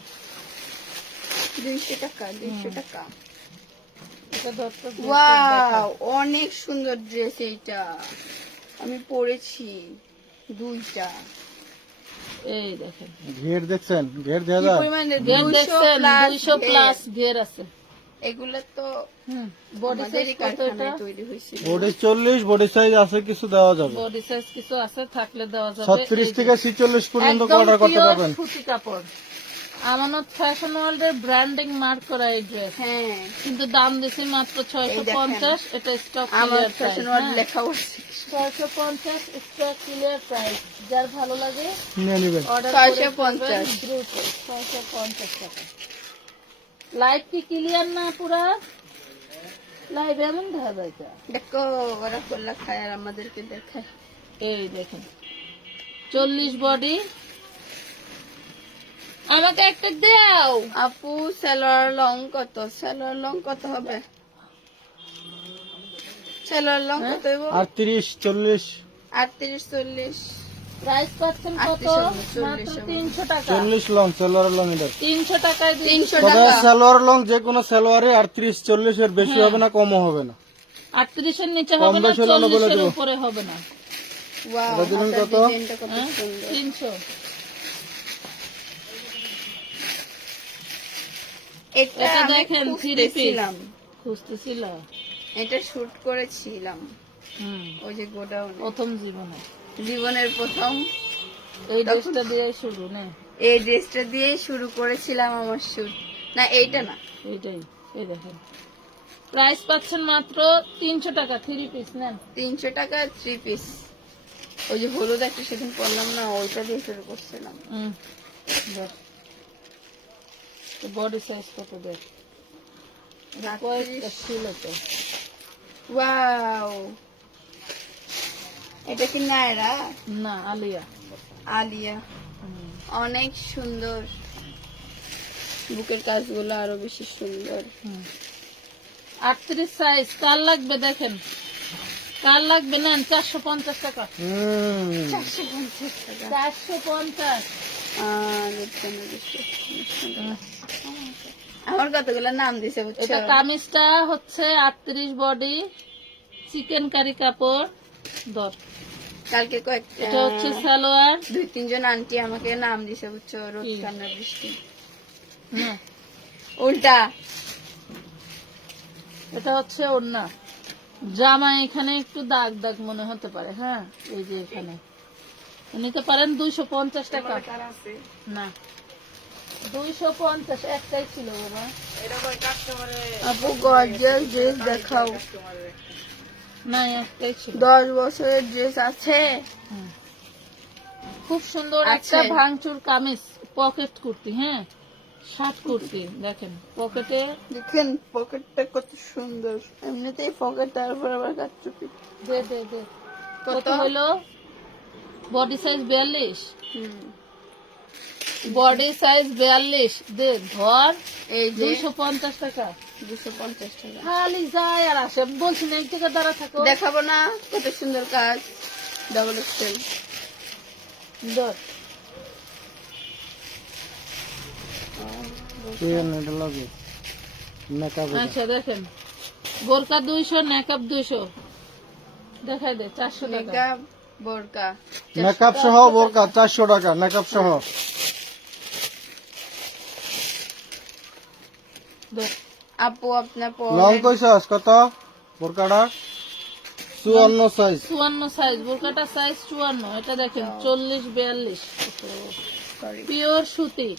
200 টাকা 200 টাকা। এটা ধরতে ওয়াও অনেক সুন্দর ড্রেস এইটা, আমি পরেছি দুইটা। এই দেখেন ঘের দেখছেন? ঘের দেখা কি যায়? পরিমাণে ঘের 200 দেখছেন, প্লাস 200 প্লাস ঘের আছে। এগুলো তো বডি সাইজ আমাদেরই কত এটা? কারখানায় তৈরি হয়েছিল। বডি 40, বডি সাইজ আছে কিছু দেওয়া যাবে। বডি সাইজ কিছু আছে, থাকলে দেওয়া যাবে। 36 থেকে 46 পর্যন্ত একদম অর্ডার করতে pure পারবেন। সুতি কাপড়, আমানত ফ্যাশন ওয়ার্ল্ড এর ব্র্যান্ডিং মার্ক করা এই ড্রেস, হ্যাঁ কিন্তু দাম দিছি মাত্র 650। এটা স্টক আমার ক্লিয়ার ফ্যাশন প্রাইস। ওয়ার্ড লেখা আছে। 650 স্টক ক্লিয়ার প্রাইস। যার ভালো লাগে নিয়ে নেবেন। অর্ডার 650 দ্রুত। 650 টাকা। লাইভ কি ক্লিয়ার না পুরা? লাইভ এমন দেখা যায় কা? দেখো ওরা কোল্লা খায় আর আমাদেরকে দেখায়। এই দেখেন 40 বডি। আমাকে একটা দাও। আপু সেলর লং কত? সেলর লং কত হবে? সেলর লং কত হইব? 38, 40, 38, 40। প্রাইস পাচ্ছেন কত? 38, মাত্র 300 টাকা। 40 লং, সালোয়ার লং এটা। 300 টাকায় 300 তবে টাকা। সালোয়ার লং যে কোনো সালোয়ারে 38, 40 এর বেশি হবে না, কমও হবে না। 38 এর নিচে কম হবে না, বেশি হলে না বলে 40 এর দেবো। উপরে হবে না। ওয়াও এটা দিলেন হাতার কত? ডিজাইনটা কত হ্যাঁ? সুন্দর। 300। এটা এটা আমি দেখেন 3 পিস খুঁজতেছিলাম। খুঁজতেছিল। এটা শুট করেছিলাম হুম, ওই যে গোডাউনে। প্রথম জীবনে জীবনের প্রথম এই ড্রেসটা দিয়ে শুরু না, এই ড্রেসটা দিয়ে শুরু করেছিলাম আমার শুট। না এইটা না, এইটাই। এই দেখেন প্রাইস পাচ্ছেন মাত্র 300 টাকা। 3 পিস নেন। 300 টাকা 3 পিস। ওই যে হলুদ একটা সেদিন পরলাম না, ওইটা দিয়ে শুরু করছিলাম। বডি সাইজ কত দেখ? কয়েকটা ছিল তো। ওয়াও, এটা কি নায়রা? না, আলিয়া। আলিয়া, অনেক সুন্দর। বুকের কাজগুলো আরো বেশি সুন্দর। 38 সাইজ। কার লাগবে দেখেন, কার লাগবে নেন। 450 টাকা। 450 টাকা। 450। আর আমার কতগুলো নাম দিছে বুঝছো? এটা কামিজটা হচ্ছে 38 বডি, চিকেন কারি কাপড় দর। কালকে কয়েকটা এটা হচ্ছে সালোয়ার। 2-3 জন আন্টি আমাকে নাম দিছে বুঝছো, রোদ কি? কান্না বৃষ্টি। না, উল্টা। এটা হচ্ছে ওড়না। জামা এখানে একটু দাগ দাগ মনে হতে পারে। হ্যাঁ, এই যে এখানে নিতে পারেন 250 টাকা। না, 250 একটাই ছিল বাবা। আপু গর্জিয়াস ড্রেস দেখাও। না, একটাই ছিল। 10 বছরের ড্রেস আছে। হুম। খুব সুন্দর আছে। একটা ভাঙচুর কামিজ, পকেট কুর্তি। হ্যাঁ, শার্ট কুর্তি দেখেন, পকেটে দেখেন পকেটটা কত সুন্দর, এমনিতেই পকেট, তারপর আবার কাটচুপি। দে দে দে। কত কত? হলো? Body size 42। হুম, বডি সাইজ 42। দে ধর। এই যে 250 টাকা। 250 টাকা। খালি যায় আর আসে। বলছি না, এক টাকা দ্বারা থাকো। দেখাবো না কত সুন্দর কাজ, ডাবল এক্সেল। ধর। এটা লাগে মেকআপ। আচ্ছা দেখেন, বোরকা 200, নেকআপ 200। দেখাই দে 400 টাকা। মেকআপ বোরকা মেকআপ সহ বোরকা 400 টাকা, মেকআপ সহ। ধর। আপু আপনার লং কইছস কত বোরকাটা? 54 সাইজ। 54 সাইজ। বোরকাটা সাইজ 54। এটা দেখেন 40-42 সরি, পিওর সুতি।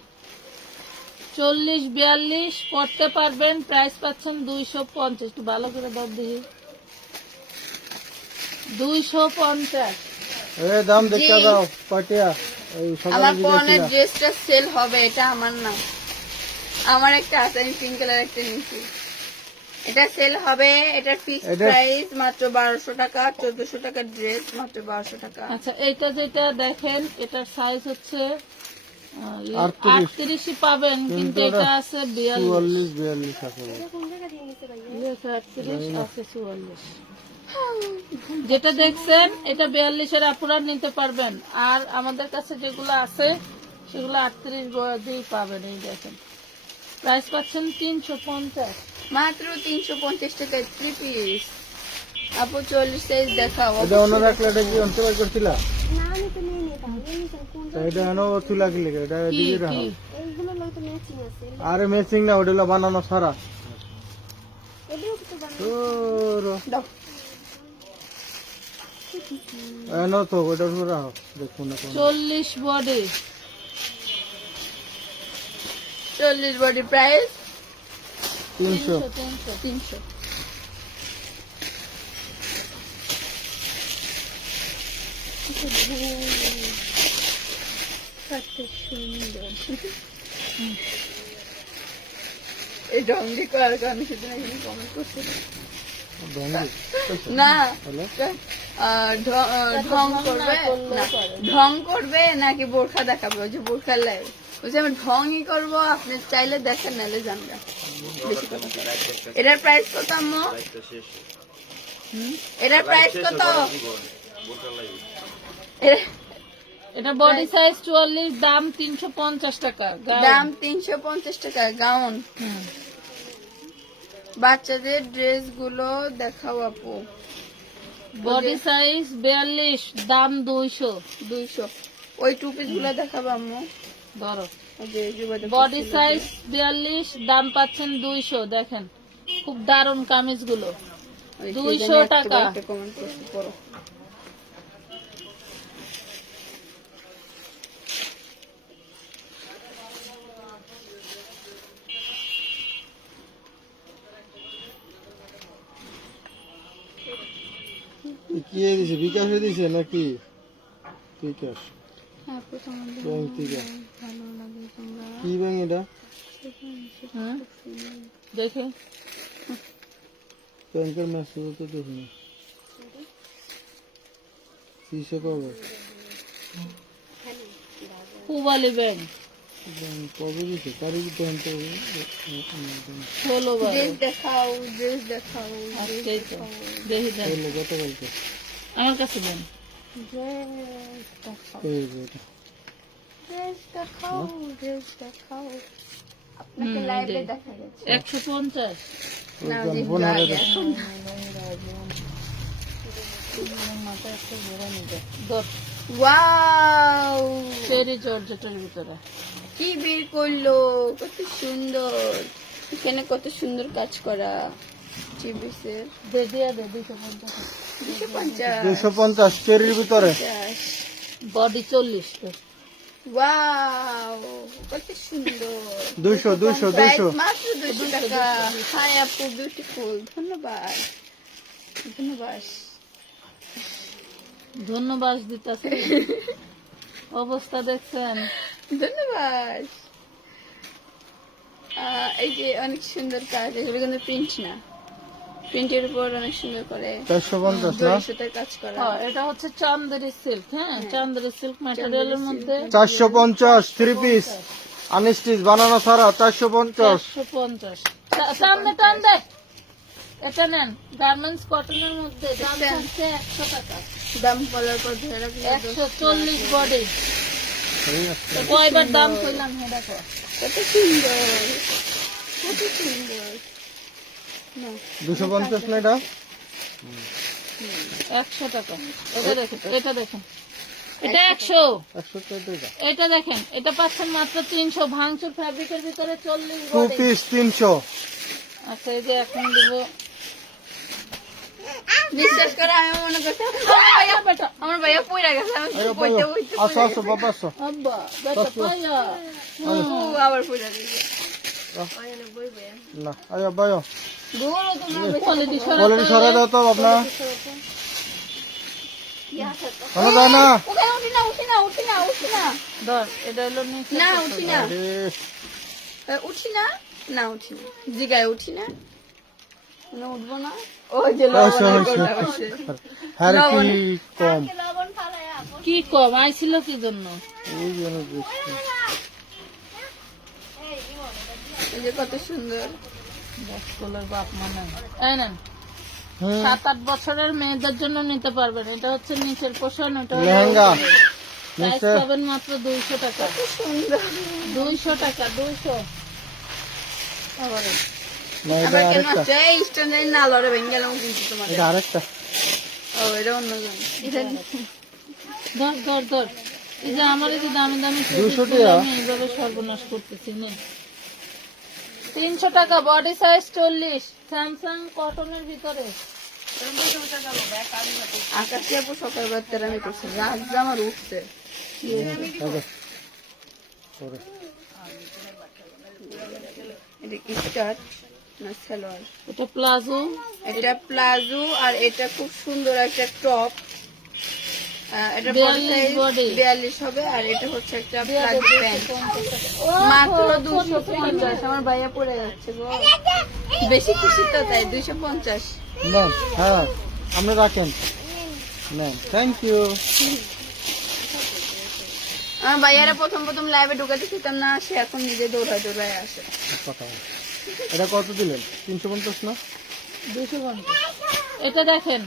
40-42 পড়তে পারবেন। প্রাইস পাচ্ছেন 250। একটু ভালো করে দাম দিই। 250। এই দাম দেখা দাও কয়টা? এই আমার সকালে পরনের দিয়েছিলা। ড্রেসটা সেল হবে, এটা আমার না। আমার একটা আছে, আমি পিঙ্ক কালার একটা নিয়েছি, এটা সেল হবে। এটার ফিক্স এটা- প্রাইস মাত্র 1200 টাকা। 1400 টাকার ড্রেস মাত্র 1200 টাকা। আচ্ছা, এইটা যেটা দেখেন, এটার সাইজ হচ্ছে 38 38 পাবেন, কিন্তু এটা আছে 42। 44-42 আছে। লেখা 38 আছে 44। যেটা দেখছেন এটা 42-এর আপুরা নিতে পারবেন। আর আমাদের কাছে যেগুলো আছে সেগুলো 38 দিয়ে পাবেন। এই দেখেন, প্রাইস পাচ্ছেন 350। মাত্র 350 টাকায় 3 পিস। আপু 40 সাইজ দেখাও। এটা অন্য রাখলে এটা কি অন্ত বাই করছিলা? তা এটা এনো তুলা কি লাগে? এটা কি দিকে রাখো। কি আরে ম্যাচিং না, ওটা হলো বানানো সারা। তোর দাও। এনো তো ওটা উপর রাখো, দেখুন না কোন। 40 বডি। 40 body price 300। 300। এই ডঙ্গি করার কারণে সেদিন একজন কমেন্ট করছিল ডঙ্গি না, হ্যালো? ঢং করবে না, ঢং করবে নাকি বোরখা দেখাবে? ওই যে বোরখার লাইভ, ওই যে আমি ঢংই করবো, আপনি চাইলে দেখেন, নাহলে জানবেন। বেশি কথা বলে। এটার প্রাইস কত আম্মু? এটার প্রাইস কত? এর- এটা বডি সাইজ 44, দাম 350 টাকা। দাম 350 টাকা গাউন। হুম। বাচ্চাদের ড্রেস গুলো দেখাও আপু। বডি সাইজ 42, দাম 200। 200। ওই টু পিস গুলো দেখাবো আম্মু। ধরো, ওই যে যুবতী বডি ছিল যে। সাইজ 42, দাম পাচ্ছেন 200। দেখেন, খুব দারুণ কামিজ গুলো। ওই 200 একটা টাকা। একটা comment করছি, পড়ো। কি দিছে? বিকাশে দিছে নাকি? বিকাশ আপু তোমাদের ব্যাংক থেকে। ভালো লাগে তোমরা। কি ব্যাংক এটা? হ্যাঁ, দেখে ব্যাংকের মেসেজ তো দেখিনি কিসে কবে পুবালি ব্যাংক কবে দিছে তারিখ দেন তো 16/12 ড্রেস দেখাও, ড্রেস দেখাও, আজকেই তো দেখি দেন হলো গতকালকে আমার কাছে দেন ড্রেস দেখাও, এই যে এটা। ড্রেস দেখাও, ড্রেস দেখাও। আপনাকে লাইভে দেখা যাচ্ছে 150 না, ওই জি, বোন হারে আগে। দর ওয়াও, চেরি জর্জেটের ভিতরে কি বের করলো, কত সুন্দর। এখানে কত সুন্দর কাজ করা। চিবিসের দে দিয়া দে 250 250 250 চেরির ভিতরে বডি 40 ওয়াও, কত সুন্দর। 200 প্রাইস মাত্র 200 টাকা। হাই আপু, বিউটিফুল। ধন্যবাদ, ধন্যবাদ। ধন্যবাদ দিতেছে অবস্থা দেখছেন ধন্যবাদ। এই যে অনেক সুন্দর কাজ, এগুলো কিন্তু প্রিন্ট না, প্রিন্টের উপর অনেক সুন্দর করে 450 না সুতার কাজ করা। হ্যাঁ, এটা হচ্ছে চান্দেরি সিল্ক। হ্যাঁ, চান্দেরি সিল্ক ম্যাটেরিয়ালের মধ্যে 450 3 পিস আনস্টিচ বানানো ছাড়া 450 450 টান্দে টান্দে এটা নেন গার্মেন্টস কটনের মধ্যে দাম হচ্ছে 100 টাকা দাম বলার পর ধরে রাখলে 140 বডি কয়বার দাম কইলাম হে দেখো কত সুন্দর, কত সুন্দর। না, 250 না এটা 100 টাকা এটা দেখেন, এটা দেখেন, এটা 100, 100 টাকা এটা দেখেন, এটা পাচ্ছেন মাত্র 300 ভাঙচুর ফ্যাব্রিকের ভিতরে 40 2 বডি। পিস 300 আচ্ছা এই যে এখন দেব বিশ্বাস করে আমি মনে করছি আমার ভাইয়া পইরা গেছে, আমি আরে পইতে ভাই পইতে আসো আসো বাবা আসো আব্বা বেটা পায়া আবার পইরা গেছে। না আয় ভাইও দূরে তোমরা কোয়ালিটি কোয়ালিটি সরাই দাও তো আপনার কোনো দাও না ওখানে উঠি না, উঠি না, উঠি না, উঠি না, ধর এটা হলো নিচে না উঠি না, আরে উঠি না, না উঠি না, জিগায় উঠি না, না উঠবো না। ওই যে লবণের কোটা বসে। হ্যাঁ কি কম কি কম আইছিল কি জন্য এই জন্য দেখছি এই যে কত সুন্দর। স্কুলের বাপ মানে এই নেন হুম 7-8 বছরের মেয়েদের জন্য নিতে পারবেন। এটা হচ্ছে নিচের পোষণ, এটা হলো লেহেঙ্গা প্রাইস নিচে পাবেন মাত্র 200 টাকা, সুন্দর 200 টাকা 200। আবার না এটা আবার কেন আরেকটা হচ্ছে এই স্ট্যান্ডার্ড না লড়ে ভেঙে গেলাম কিন্তু তোমাদের। এটা আরেকটা ও এটা অন্য জন। এটা ধর ধর ধর এই যে আমার এই যে দামি দামি 200 চুড়িগুলো টাকা? আমি এইভাবে সর্বনাশ করতেছি না। 300 টাকা বডি সাইজ 40 স্যামসাং কটনের ভিতরে। আকাশে আপু সকালবেলা তেরামি করছে, রাত যে আমার উঠছে। আগে পরে এটা কি স্কার্ট না সালোয়ার? এটা প্লাজো, এটা প্লাজো আর এটা খুব সুন্দর একটা টপ। এটা 42 body। 42 হবে আর এটা হচ্ছে একটা প্লাজো প্যান্ট। মাত্র 250। আমার ভাইয়া পড়ে যাচ্ছে গো, বেশি খুশি তো তাই 250। নেন হ্যাঁ আপনি রাখেন নেন থ্যাংক ইউ আমার ভাইয়ারা প্রথম প্রথম লাইভে ঢুকাতে দিতাম না, সে এখন নিজে দৌড়ায় দৌড়ায় আসে। কথা বল। এটা কত দিলেন 350 না 250। এটা দেখেন,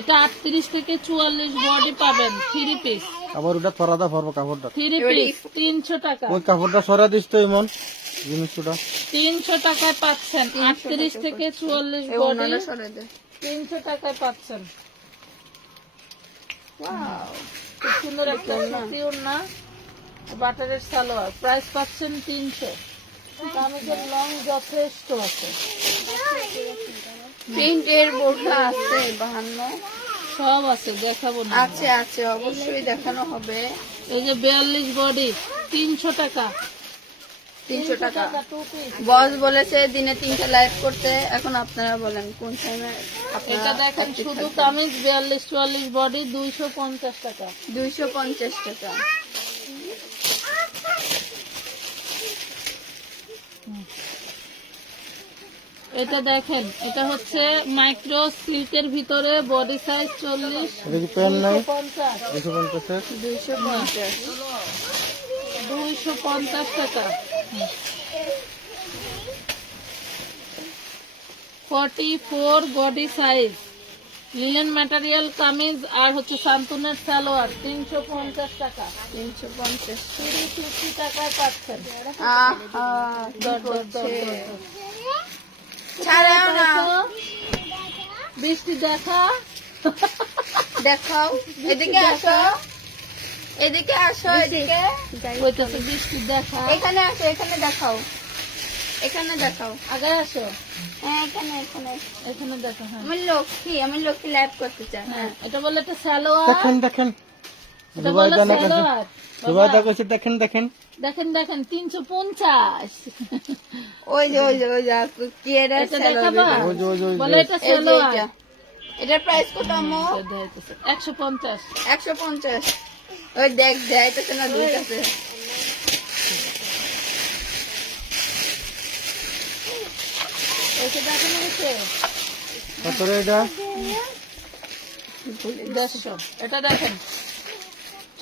এটা 38 থেকে 44 বডি পাবেন 3 পিস, আবার ওটা থরাদা ভরবো কাপড়টা 3 পিস 300 টাকা, ওই কাপড়টা সরা দিস তো এমন জিনিসটা 300 টাকায় পাচ্ছেন। 38 থেকে 44 এই বডি ওনারা সরাই দেয়। 300 টাকায় পাচ্ছেন। ওয়াও, খুব সুন্দর একটা সুতি ওড়না, বাটারের সালোয়ার, প্রাইস পাচ্ছেন 300। কামিজের লং যথেষ্ট আছে, প্রিন্টের বোরখা আছে 52। সব আছে, দেখাবো না। আছে আছে অবশ্যই দেখানো হবে। এই যে 42 বডি 300 টাকা, 300 টাকা। 2 পিস। বস বলেছে দিনে 3টা লাইভ করতে, এখন আপনারা বলেন কোন টাইমে এটা দেখেন শুধু কামিজ 42-44 বডি 250 টাকা। 250 টাকা। এটা দেখেন, এটা হচ্ছে মাইক্রো সিল্কের ভিতরে, বডি সাইজ 40, এটা কি প্যান্ট নাই 50, 250 250 250 টাকা। 44 body size, linen material kameez আর হচ্ছে শান্তনের সালোয়ার 350 টাকা। 350 50 টাকায় পাচ্ছেন। আহা দর দর দর দর দর। ছাড়াও না, বৃষ্টি দেখা, দেখাও, এদিকে আসো, এদিকে আসো, এদিকে হইতেছে বৃষ্টি দেখা। এখানে আসো, এখানে দেখাও, এখানে দেখাও, আগে আসো, হ্যাঁ এখানে এখানে। এখানে দেখো। হ্যাঁ আমি লক্ষ্মী লাইভ করতে চাই। হ্যাঁ, এটা বলে একটা সালোয়ার, দেখেন দেখেন এটা বলে সালোয়ার। দুবাই দেখাচ্ছে, দেখেন দেখেন দেখেন দেখেন 350। ওই যে ওই যে ওই যে কি এটা এটা দেখাবা, ওই যে, ওই যে, ওই যে। বলে এটা এই যে সালোয়ার। এইটা। এটার প্রাইস কত আম্মু? 150। 150। ওই দেখ যাইতেছে না দুইটাতে। ওকে দেখেন হচ্ছে কত রে এটা? 150। এটা দেখেন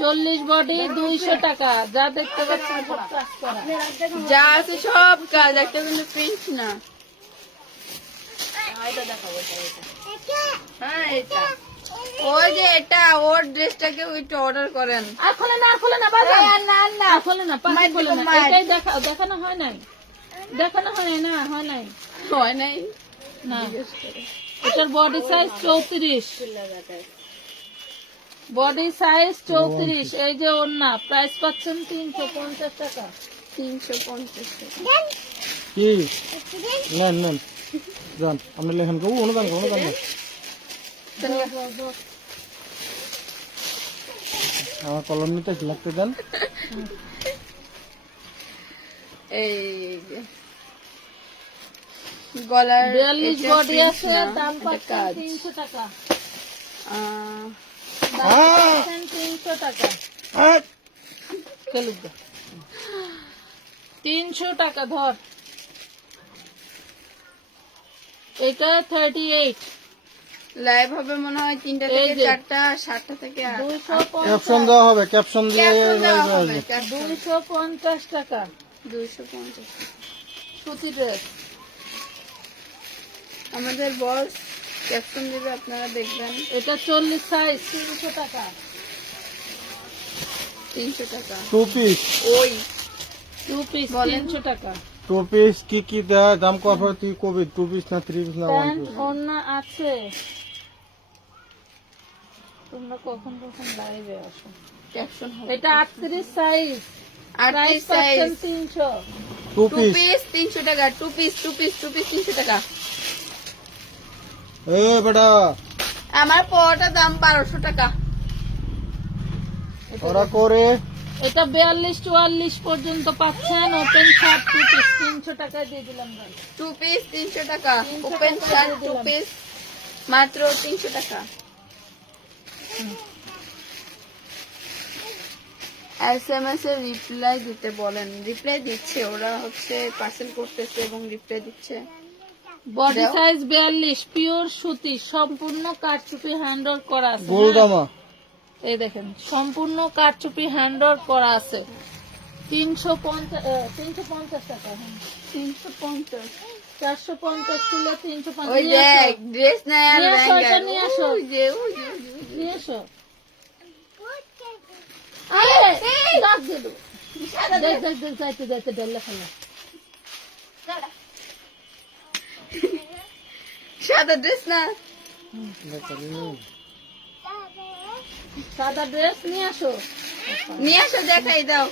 40 বডি 200 টাকা। যা দেখতে পাচ্ছেন সব কাজ করা। যা আছে সব কাজ, একটা কিন্তু প্রিন্ট না। হ্যাঁ এটা ওই যে এটা ওর ড্রেসটাকে ওইটা অর্ডার করেন। আর খোলে না, আর খোলে না, বাজার না না আর খোলে না, পাখি খোলে না। মাইর। এটাই দেখাও, দেখানো হয় নাই, দেখানো হয় না, হয় নাই হয় নাই। না। এটার বডি সাইজ 34, বডি সাইজ 34। এই যে ওন্না, প্রাইস পাচ্ছেন 350 টাকা। 350 টাকা। কি নেন নেন যান, আপনি লেখেন কেউ অনুদান অনুদান আমার কলম নিতে লাগতে দেন। এই যে গলার 42 এটা বডি print আছে, না, দাম এটা পাচ্ছেন কাজ। 300 টাকা। আহ, দাম পাচ্ছেন 300 টাকা। আহ! কেলুক দে। 300 টাকা ধর। এটা 38, লাইভ হবে মনে হয় 3টা এই থেকে যে। 4টা, 7টা থেকে 8টা। 250, ক্যাপশন দেওয়া হবে, ক্যাপশন দিয়ে ক্যাপশন দেওয়া লাইভে হবে, আসবে। ক্যাপশন। 250 টাকা। 250। সুতি ড্রেস। আমাদের বস ক্যাপশন দেবে, আপনারা দেখবেন। এটা 40 সাইজ 300 টাকা। 300 টাকা। টু পিস, ওই 2 পিস বলেন। 300 টাকা। টু পিস কি কি দেয় দাম কত হয় তুই কবি? টু পিস না থ্রি পিস না ওয়ান প্যান্ট পিস? ওড়না আছে। তোমরা কখন কখন লাইভে আসো? ক্যাপশন হবে। এটা 38 সাইজ, 38 প্রাইস সাইজ। পাচ্ছেন 300। টু 2 পিস পিস 300 টাকা। 2 পিস 300 টাকা। এ বেটা আমার পরোটা দাম 1200 টাকা। ওরা করে এটা 42 44 পর্যন্ত পাচ্ছেন। ওপেন শার্ট 2 পিস 300 টাকায় দিয়ে দিলাম ভাই। 2 পিস 300 টাকা। 300 ওপেন টাকা শার্ট দিয়ে 2 দিলাম। পিস মাত্র 300 টাকা। এসএমএস এর রিপ্লাই দিতে বলেন। রিপ্লাই দিচ্ছে, ওরা হচ্ছে পার্সেল করতেছে এবং রিপ্লাই দিচ্ছে। বডি দাও। সাইজ 42, পিওর সুতি, সম্পূর্ণ কারচুপি হ্যান্ড ওয়ার্ক করা আছে। গোলদামা এই দেখেন সম্পূর্ণ কারচুপি হ্যান্ড ওয়ার্ক করা আছে। 350 টাকা। হ্যাঁ। 350। 450 ছিল 350। ওই নিয়ে দেখ আসো, ড্রেস নাই আর নিয়ে আসো, লেহেঙ্গা। এটা নিয়ে আসো। ওই যে ওই যে, ওই যে, ওই যে। নিয়ে এসো। আরে, ডাক দে দো। দেখ দেখ দেখ, যাইতে যাইতে ডেলে ফেলা। সাদা ড্রেস না, সাদা ড্রেস নিয়ে আসো। নিয়ে আসো দেখাই দাও।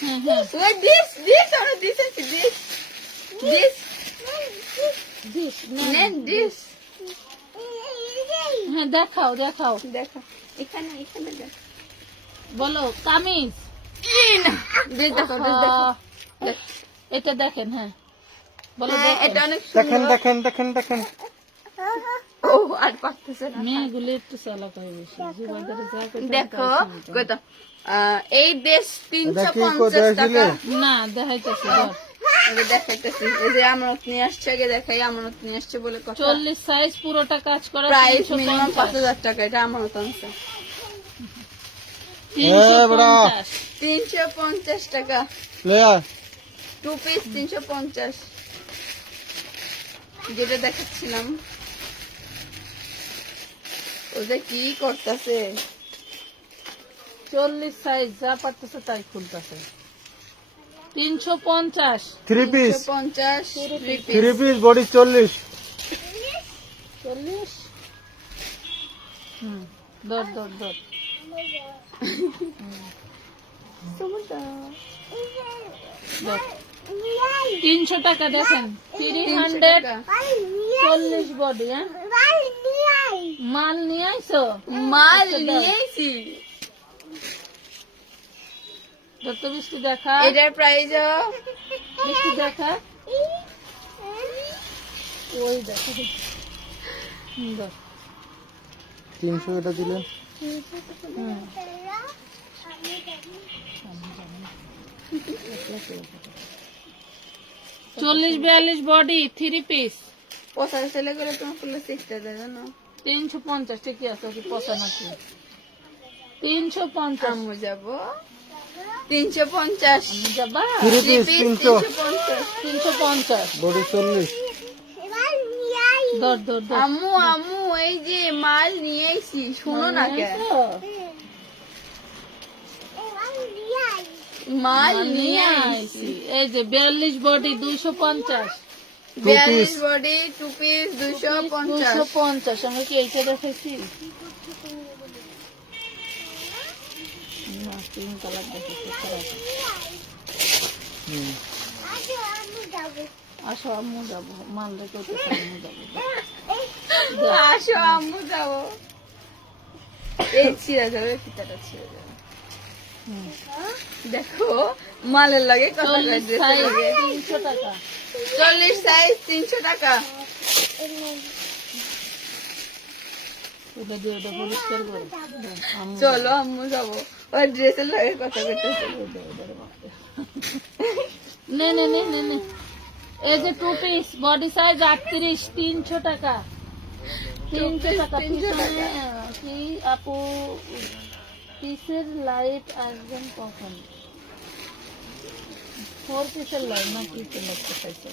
হ্যাঁ হ্যাঁ, ওই দিস দিস আর দিস আছে দিস দিস দিস না। নেন দিস। হ্যাঁ দেখাও দেখাও, দেখো এখানে এখানে দেখ। বলো কামিজ। ড্রেস দেখো ড্রেস দেখো। দেখ। এটা দেখেন। হ্যাঁ বলো হ্যাঁ, দেখেন। এটা অনেক দেখেন সুন্দর। দেখেন দেখেন দেখেন ও আর পারতেছে না। মেয়েগুলি একটু চালাক হয়ে গেছে। যুবকদের যা করতে দেখো তাই শুনতে। কত এই ড্রেস এটা কি 350 কোথায় টাকা। ছিলে? না দেখাইতেছে ধর। এই যে দেখাইতেছি, এই যে আমানত নিয়ে আসছে, আগে দেখাই আমানত নিয়ে আসছে বলে কথা। 40 সাইজ পুরোটা কাজ করা প্রাইস মিনিমাম 350 5,000 টাকা, এটা আমানত আনছে। 350 350 টাকা, লে আয়। 2 পিস 350, যেটা দেখাচ্ছিলাম। ওটা কি করতেছে? 40 সাইজ যা পারতেছে তাই খুলতেছে। 350 3 পিস 350 3 পিস। 3 piece body 40। 40 দর দর দর 300 টাকা দেখেন, 340 বডি। হ্যাঁ, মাল নিয়ে আইসো, মাল নিয়েছি। যত বৃষ্টি দেখা, এটার প্রাইস বৃষ্টি দেখা, ওই দেখো 300 এটা দিলেন। 40-42 বডি 3 পিস, 50 সেলে করে তোমার ফুলে 60 দেয় জানো? 350 ঠিকই আছে, কি পচা নাকি? 350 আম্মু যাব 350 আমি যাবা 3 3 পিস পিস 300 350 বডি 40। দর দর দর আম্মু আম্মু এই যে মাল নিয়েছি, শুনো না কে? মাল নিয়ে আইছি। এই যে 42 বডি 250, 42 বডি 2 পিস 250। 250 আমি কি এইটা দেখাইছি? না, তিন কালার দেখাইছি। আসো আম্মু যাবো, মাল রেখে আম্মু যাবো। আসো আম্মু যাব। এই ছিঁড়ে যাবে, ফিতাটা ছিঁড়ে যাবে। দেখো মালের লাগে কত 40 সাইজ 300 টাকা। 40 সাইজ 300 টাকা। ওটা দিয়ে ওটা পরিষ্কার করে আম্মু চলো আম্মু যাবো, ওই ড্রেসের লাগে কথা কইতেছে। নে নে নে নে নে এই যে 2 পিস বডি সাইজ 38 300 টাকা। 300 টাকা। 300 টাকা। পিছনে কি আপু পিসের লাইট আসবেন কখন? 4 পিসের লাইট না কি লাগতে চাইছে?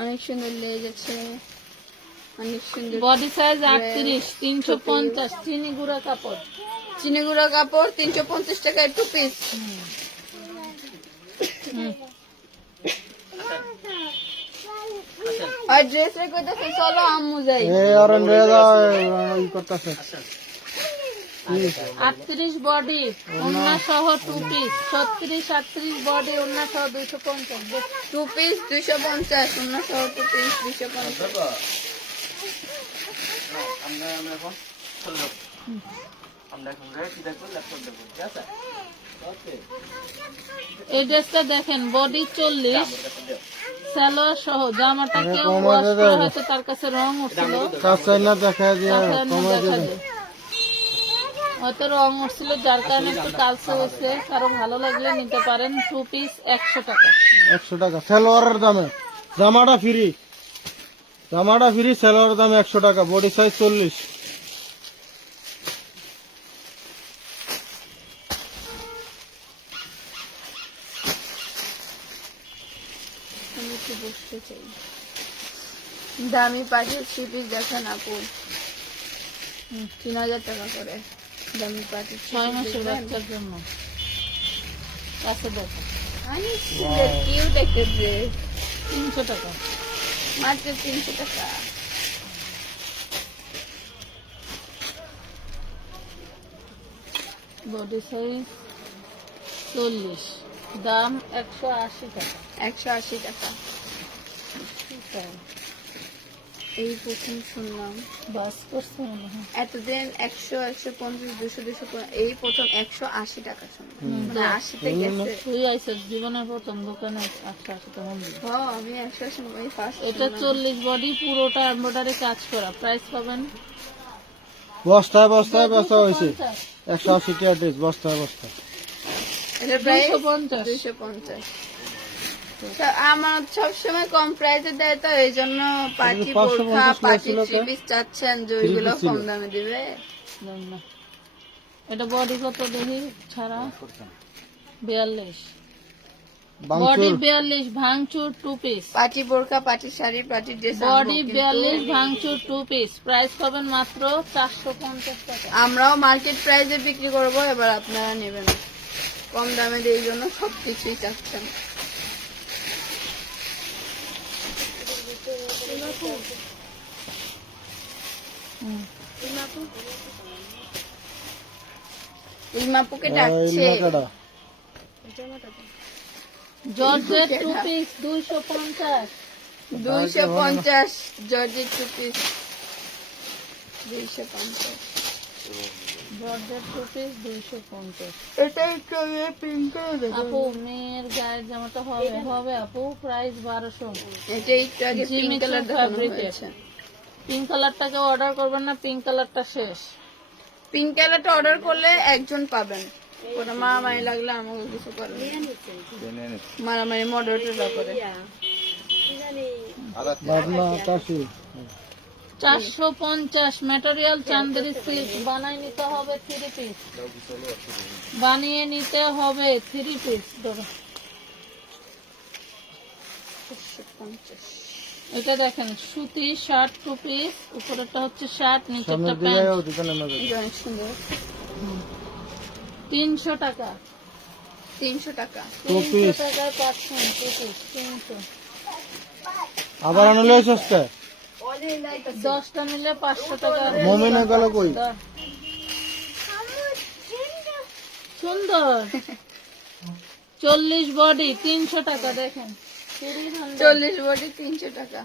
অনেক সুন্দর লেজ আছে, অনেক সুন্দর। বডি সাইজ 38 350 চিনি গুঁড়া কাপড়। চিনি গুঁড়া কাপড় 350 টাকায় 2 পিস। আর ড্রেস রে কইতাছে চলো আম্মু যাই। এই অরেন রে দাও ই করতেছে। 38 বডি ওন্না সহ 2 পিস 36 38 বডি ওন্না সহ 250। 2 পিস 250, অন্য সহ 2 পিস 250। এই ড্রেসটা দেখেন, বডি 40 সালোয়ার সহ, জামাটা কেউ কমাতে ওয়াশ দেবে। করা হয়েছে, তার কাছে রং উঠছিল, কাঁচাই না দেখা দিয়ে তাকে আর না কমাই দেখা দেবে। যায়। হয়তো রং উঠছিল যার কারণে একটু কালসে হয়েছে, কারো ভালো লাগলে নিতে পারেন। 2 পিস 100 টাকা। 100 টাকা সালোয়ারের দামে, জামাটা ফ্রি, জামাটা ফ্রি, সালোয়ারের দামে 100 টাকা, বডি সাইজ 40। আমি একটু বসতে চাই। দামি পাটির 3 পিস দেখেন আপু, 3000 টাকা করে দামি পাটির 6 মাসের বাচ্চার জন্য কাছে দেখো অনেক সুন্দর কিউট একটা ড্রেস, 300 টাকা। মাত্র 300 টাকা। বডি সাইজ 40, দাম 180 টাকা। 180 টাকা। এই প্রথম শুনলাম। বাস করছে মনে হয়। এতদিন 100, 150, 200, 250, এই প্রথম 180 টাকা শুনলাম। মানে 80 তে গেছে। তুই আইসিস জীবনের প্রথম দোকানে 180 টাকা মূল্য। হ্যাঁ, আমি 180 এই ফার্স্ট। এটা 40 বডি, পুরোটা এমব্রয়ডারি কাজ করা। প্রাইস পাবেন বস্তায় বস্তায় বস্তা হয়েছে 250, 180 টাকা ড্রেস বস্তায় বস্তা। এটা প্রাইস 250। 250। আমার সবসময় কম প্রাইসে দেয়, তো এই জন্য পার্টি 550 বোরখা, পার্টি ছিল তো? থ্রি পিস চাচ্ছেন যে ওইগুলো Three piece কম ছিল। দামে দিবে। দেন না। এটা বডি কত দেখি ছাড়া 42, বডি বাংচুর 42, ভাঙচুর 2 পিস। পার্টি বোরখা, party sari, party dress body 42, ভাঙচুর 2 পিস। প্রাইস পাবেন মাত্র 450 টাকা। আমরাও মার্কেট প্রাইসে বিক্রি করব, এবার আপনারা নেবেন কম দামে দিয়ে, এই জন্য সবকিছুই চাচ্ছেন। হুম। ইলমাপুকে ডাকছে। Georgette 2 piece 250, 250 georgette two piece 250। Georgette 2 piece 250। এটা একটু পিঙ্ক করে দেবো। আপু মেয়ের গায়ের জামাটা হবে হবে আপু, প্রাইস 1200। এটা একটু আগে পিঙ্ক জিমিচু কালার দেখানো fabric-এর। হয়েছে। পিঙ্ক কালারটাকে অর্ডার করবেন না, পিঙ্ক কালারটা শেষ। পিঙ্ক কালারটা অর্ডার করলে একজন পাবেন। কোনো মারামারি লাগলে আমাকে কিছু করবে মারামারি মডারেটররা করে। বাবনা 80 450 ম্যাটেরিয়াল চান্দেরি সিল্ক। বানাই নিতে হবে 3 পিস, বানিয়ে নিতে হবে 3 পিস। ধরো 450। এটা দেখেন সুতি শার্ট 2 পিস, উপরেরটা হচ্ছে শার্ট, নিচেরটা সামনের দিকে প্যান্ট। আয়, দোকানে না যাবে। এটা অনেক সুন্দর। 300 টাকা। 300 টাকা। 2 300 পিস টাকায় পাচ্ছেন 2 পিস 300। আবার আনলে সস্তা 10টা নিলে 500 টাকা। মমিনে গেল কই? দাও। সুন্দর 40 বডি 300 টাকা। দেখেন 40 বডি 300 টাকা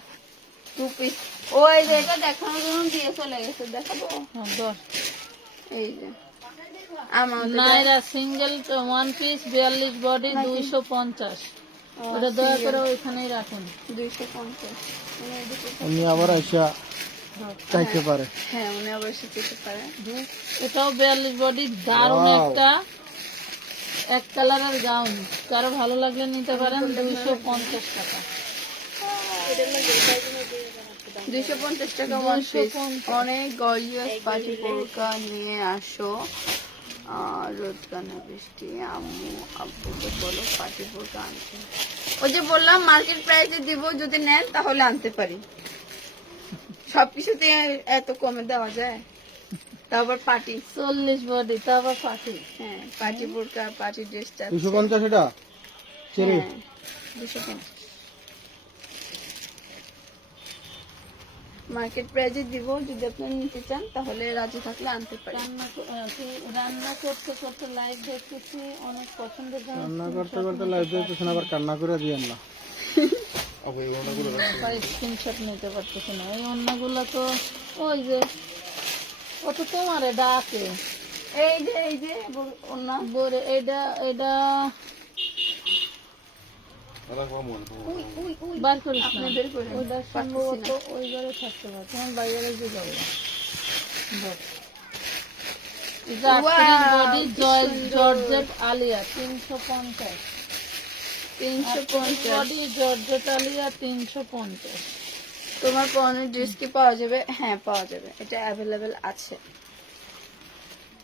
2 পিস। ওই যে এটা দেখানোর জন্য দিয়ে চলে গেছে, দেখাবো। এই যে আমার নাইরা সিঙ্গেল 1 পিস 42 বডি 250। ওটা দয়া করে ওইখানেই রাখুন। 250। উনি আবার আইসা চাইতে পারে। হ্যাঁ, উনি আবার শিখতে পারে। এটাও 42 বডি, দারুণ Wow. একটা এক কালারের গাউন। কারো ভালো লাগলে নিতে পারেন 250 টাকা। 250 টাকা 1 পিস। অনেক গর্জিয়াস পার্টি বোরকা নিয়ে আসো। রোদ কানা বৃষ্টি, আম্মু আব্বুকে বলো পার্টি বোরকা আনতে। ওই যে বললাম মার্কেট প্রাইসে দিব, যদি নেন তাহলে আনতে পারি। সবকিছুতে এত কমে দেওয়া যায়? তারপর পার্টি, 40 বডি, তারপর পাখি। হ্যাঁ পার্টি বোরকা, পার্টি ড্রেস 250 এটা চেরি 250 মার্কেট প্রাইসে দিব। যদি আপনি নিতে চান তাহলে রাজি থাকলে আনতে পারেন। রান্না করতে করতে লাইভ দেখতেছি, অনেক পছন্দের জন্য রান্না করতে করতে লাইভ দেখতেছেন, আবার কান্না করে দিয়েন না। স্ক্রিনশট নিতে পারতেছি না। এই অন্যগুলো তো ওই যে কত তোমারে ডাকে। এই যে ওনা বলে এটা এটা বার করিস না, বের করে ওইটা সম্ভবত ওই ঘরে থাকতে পারে, তোমার বাইরে যে যাবে। বডি জর্জেট আলিয়া 350। 350। বডি জর্জেট আলিয়া 350। তোমার পরনের ড্রেস কি পাওয়া যাবে? হ্যাঁ পাওয়া যাবে, এটা অ্যাভেলেবেল আছে।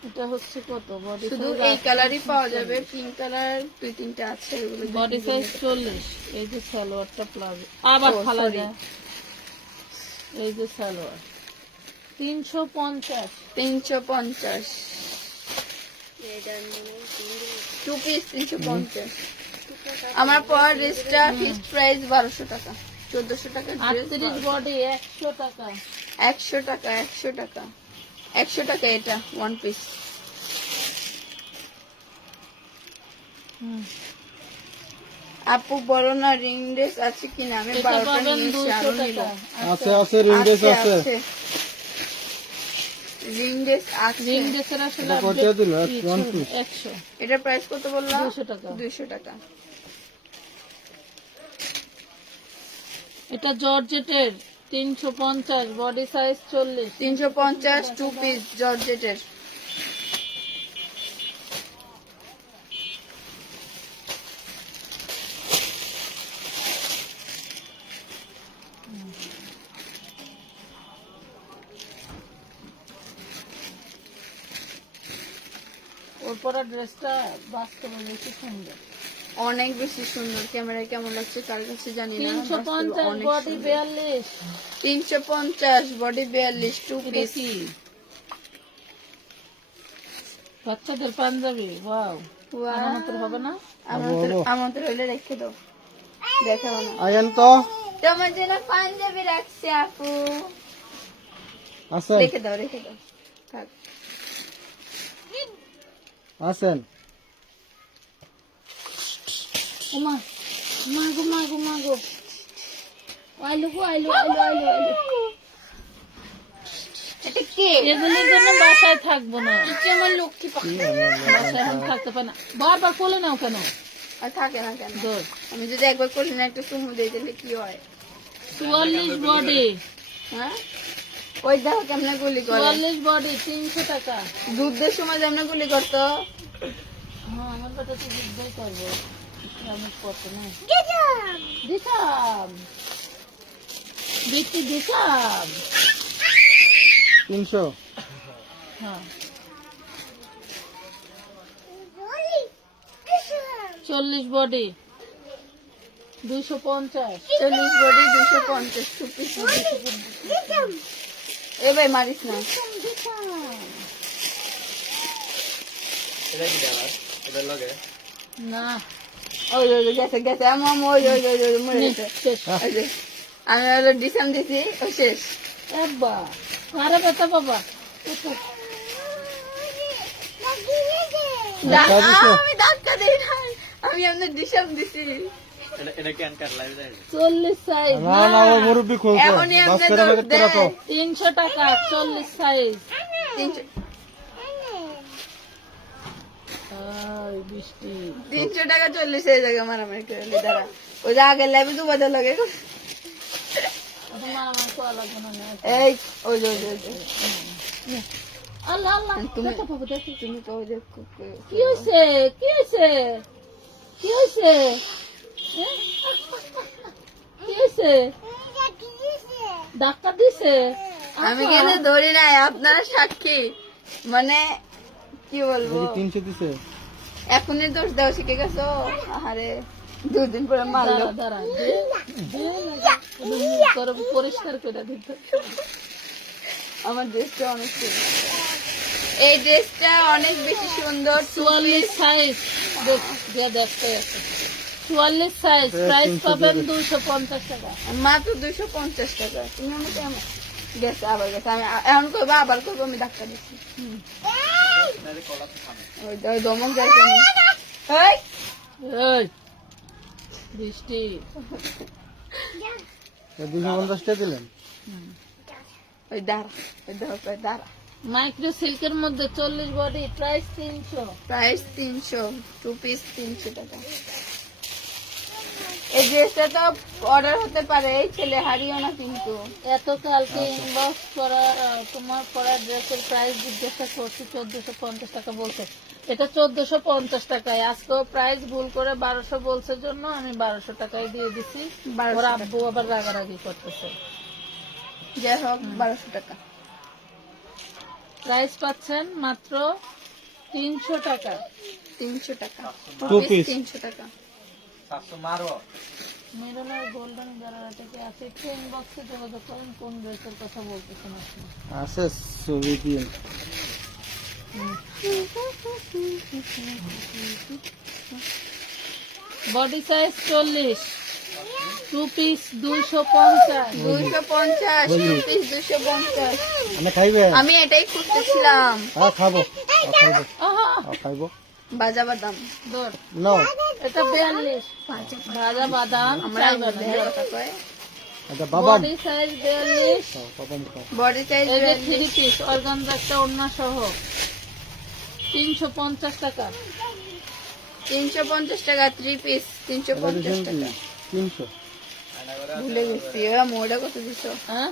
এটা হচ্ছে কত বডি? শুধু এই কালারই পাওয়া যাবে, পিঙ্ক কালার 2-3টা আছে। এগুলো বডি সাইজ 40। এই যে সালোয়ারটা প্লাজো, আবার ফালা যায়। এই যে সালোয়ার 350। 350 2 পিস 350। আমার পর ড্রেসটা ফিক্সড প্রাইস 1200 টাকা। 1400 টাকা ড্রেস। 38 বডি 100 টাকা। 100 টাকা 100 টাকা 100 টাকা এটা 1 পিস। আপু বলো না রিং ড্রেস আছে কিনা, আমি এটা 12টা পাবেন নিয়েছি, 200 আরো নিব। টাকা। আছে আছে রিং ড্রেস আছে। রিং ড্রেস আছে। রিং ড্রেসের আসলে এটা কত update দিল? ই 1 চলবে, piece? 100 এটার প্রাইস কত বললা? 200 টাকা। 200 টাকা। এটা জর্জেটের 350, বডি সাইজ 40। 350 টু পিস জর্জেটের। ওর পরা ড্রেসটা বাস্তবে বেশি সুন্দর। অনেক বেশি সুন্দর, ক্যামেরায় কেমন লাগছে কার কাছে জানি না, 350, অনেক বডি সুন্দর। 42। 350 বডি 42 টু এটা পিস। কি বাচ্চাদের পাঞ্জাবি? ওয়াও, আমানত হবে না? আমাদের হইলে রেখে দাও, দেখাবো না। আইন তো তোমার জন্য পাঞ্জাবি রাখছি আপু, আছে রেখে দাও রেখে দাও। থাক। আছেন। ওমা, মাগো মাগো মাগো, আইলো গো, আইলো আইলো আইলো আইলো। এটা কে? এগুলির জন্য বাসায় থাকবো না, এটা আমার লক্ষ্মী পাখি। বাসায় এখন থাকতে পারে না। বারবার কোলে নাও কেন? আর থাকে না কেন? দৌড়। আমি যদি একবার করলে না একটা চুমু দিয়ে দিলে কি হয়? 44 বডি, হ্যাঁ, ওই দেখো কেমনে গুলি করে। 44 বডি 300 টাকা। যুদ্ধের সময় যেমন গুলি করতো। হ্যাঁ, আমার বেটা তো যুদ্ধই করবো, আমি করতে না। দিতাম বৃত্তি দিতাম। 300 হ্যাঁ, 40 বডি 250। 40 body 250 two piece. এ ভাই মারিস না। না, ওই ওই ওই, গেছে গেছে আমার ওই ওই ওই ওই মরে গেছে। শেষ। ওই যে, আমি হলো ডিসাম দিছি, ও শেষ। আব্বা, আরে বেটা বাবা, ধাক্কা দিছো? আমি ধাক্কা দিই নাই, আমি আপনার ডিসাম দিছি। 40 সাইজ। না না ও মুরব্বি খুব এখনই বাস আপনি করে আমাকে দেন। রাখো। 300 টাকা 40 সাইজ। 300 বৃষ্টি 300 টাকা 40 এই জায়গায় মারামারি করে দাঁড়া। ওই যে আগের লাইভে দু বাজার লাগে। এখন মারামারি করা লাগবে না। এই ওই যে ওই যে, ওই যে। আল্লাহ আল্লাহ, তুমি- দেখো বাবু, দেখো। তুমি তো ওই যে কি হয়েছে? কি হয়েছে? কি হয়েছে? হ্যাঁ? কি হয়েছে? ধাক্কা দিছে? আমি কেন ধরি নাই, আপনারা সাক্ষী। মানে কি বলবো, 300 দিছে। এখনই দোষ দেওয়া শিখে গেছো। আরে 2 দিন পরে মারলো। দাঁড়া দাঁড়া, পরিষ্কার করে দিতে। আমার ড্রেসটা অনেক সুন্দর, এই ড্রেসটা অনেক বেশি সুন্দর। 44 সাইজ দেখতে আছে। 44 সাইজ, প্রাইস পাবেন 250 টাকা। মাত্র 250 টাকা। তুমি আমাকে গেছে আবার গেছে, আমি এখন করবো আবার করবো, আমি ধাক্কা দিচ্ছি। ওই দমক যাইছে। এই এই বৃষ্টি 250 টাকা দিলেন। ওই দাঁড়া, ওই দেখো ওই দাঁড়া। মাইক্রো সিল্কের মধ্যে 40 body, price 300। Price 300, two piece 300 টাকা। এই ড্রেসটা তো অর্ডার হতে পারে, এই ছেলে হারিও না কিন্তু। এত কালকে ইনবক্স করা তোমার পরা ড্রেসের প্রাইস জিজ্ঞাসা করছি, 1450 টাকা বলছে। এটা 1450 টাকায়। আজকেও প্রাইস ভুল করে 1200 বলছে জন্য আমি 1200 টাকায় দিয়ে দিছি। 1200 ওর আব্বু আবার রাগারাগি করতেছে। যাই হোক 1200 টাকা। প্রাইস পাচ্ছেন মাত্র 300 টাকা। 300 টাকা, Two পিস piece। 300 টাকা। মেরুনের গোল্ডেন গ্যালারি থেকে আছে, একটু ইনবক্সে যোগাযোগ করেন কোন ড্রেসের কথা বলতেছেন আপনি। আছে ছবি দিন। Body size 40, two piece 250। 250, two piece 250। আমি খাইবে? আমি এটাই খুঁজতেছিলাম। খাবো। খাইবো। আহা, খাইবো। বাজাবার দাম। দৌড়। নাও। এটা 42 ভাজা বাদাম আমরা চাই বাদাম। দেহের কথা কয় আচ্ছা বাবাম বডি সাইজ 42, বাবাম খাও বডি সাইজ এই যে 3 পিস অর্গানজা একটা ওড়না সহ 350 টাকা। 350 টাকা 3 পিস 350 টাকা 300 ভুলে গেছি মোড়া কত দিছো হ্যাঁ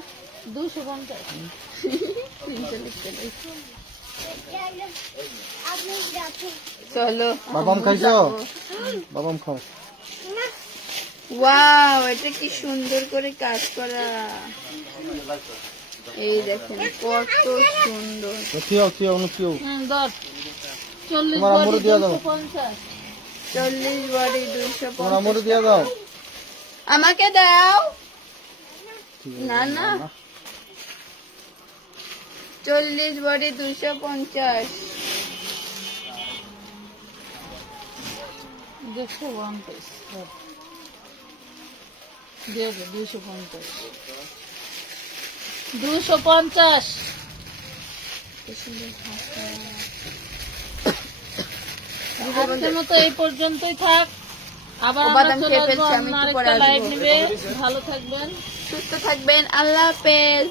250। 300 লিখতে দিছো চলো বাবাম খাইছো বাবাম খাও ওয়াও এটা কি সুন্দর করে কাজ করা এই দেখেন কত সুন্দর তো কিও কিও অনু কিও দর 40 তোমার আমরে বডি দিয়া দাও 250। 40 বডি তোমার আমরে 250 দিয়া দাও আমাকে দাও না না 40 বডি 250 দেখো ওয়ান পিস দিয়ে দে 250। 250। আজকের মতো এই পর্যন্তই থাক, আবার ও আমরা বাদাম চলে খেয়ে আসবো ফেলছি, আমি একটু অন্য পরে আরেকটা লাইভ আসবো। নিবে। ভালো থাকবেন। সুস্থ থাকবেন আল্লাহ হাফেজ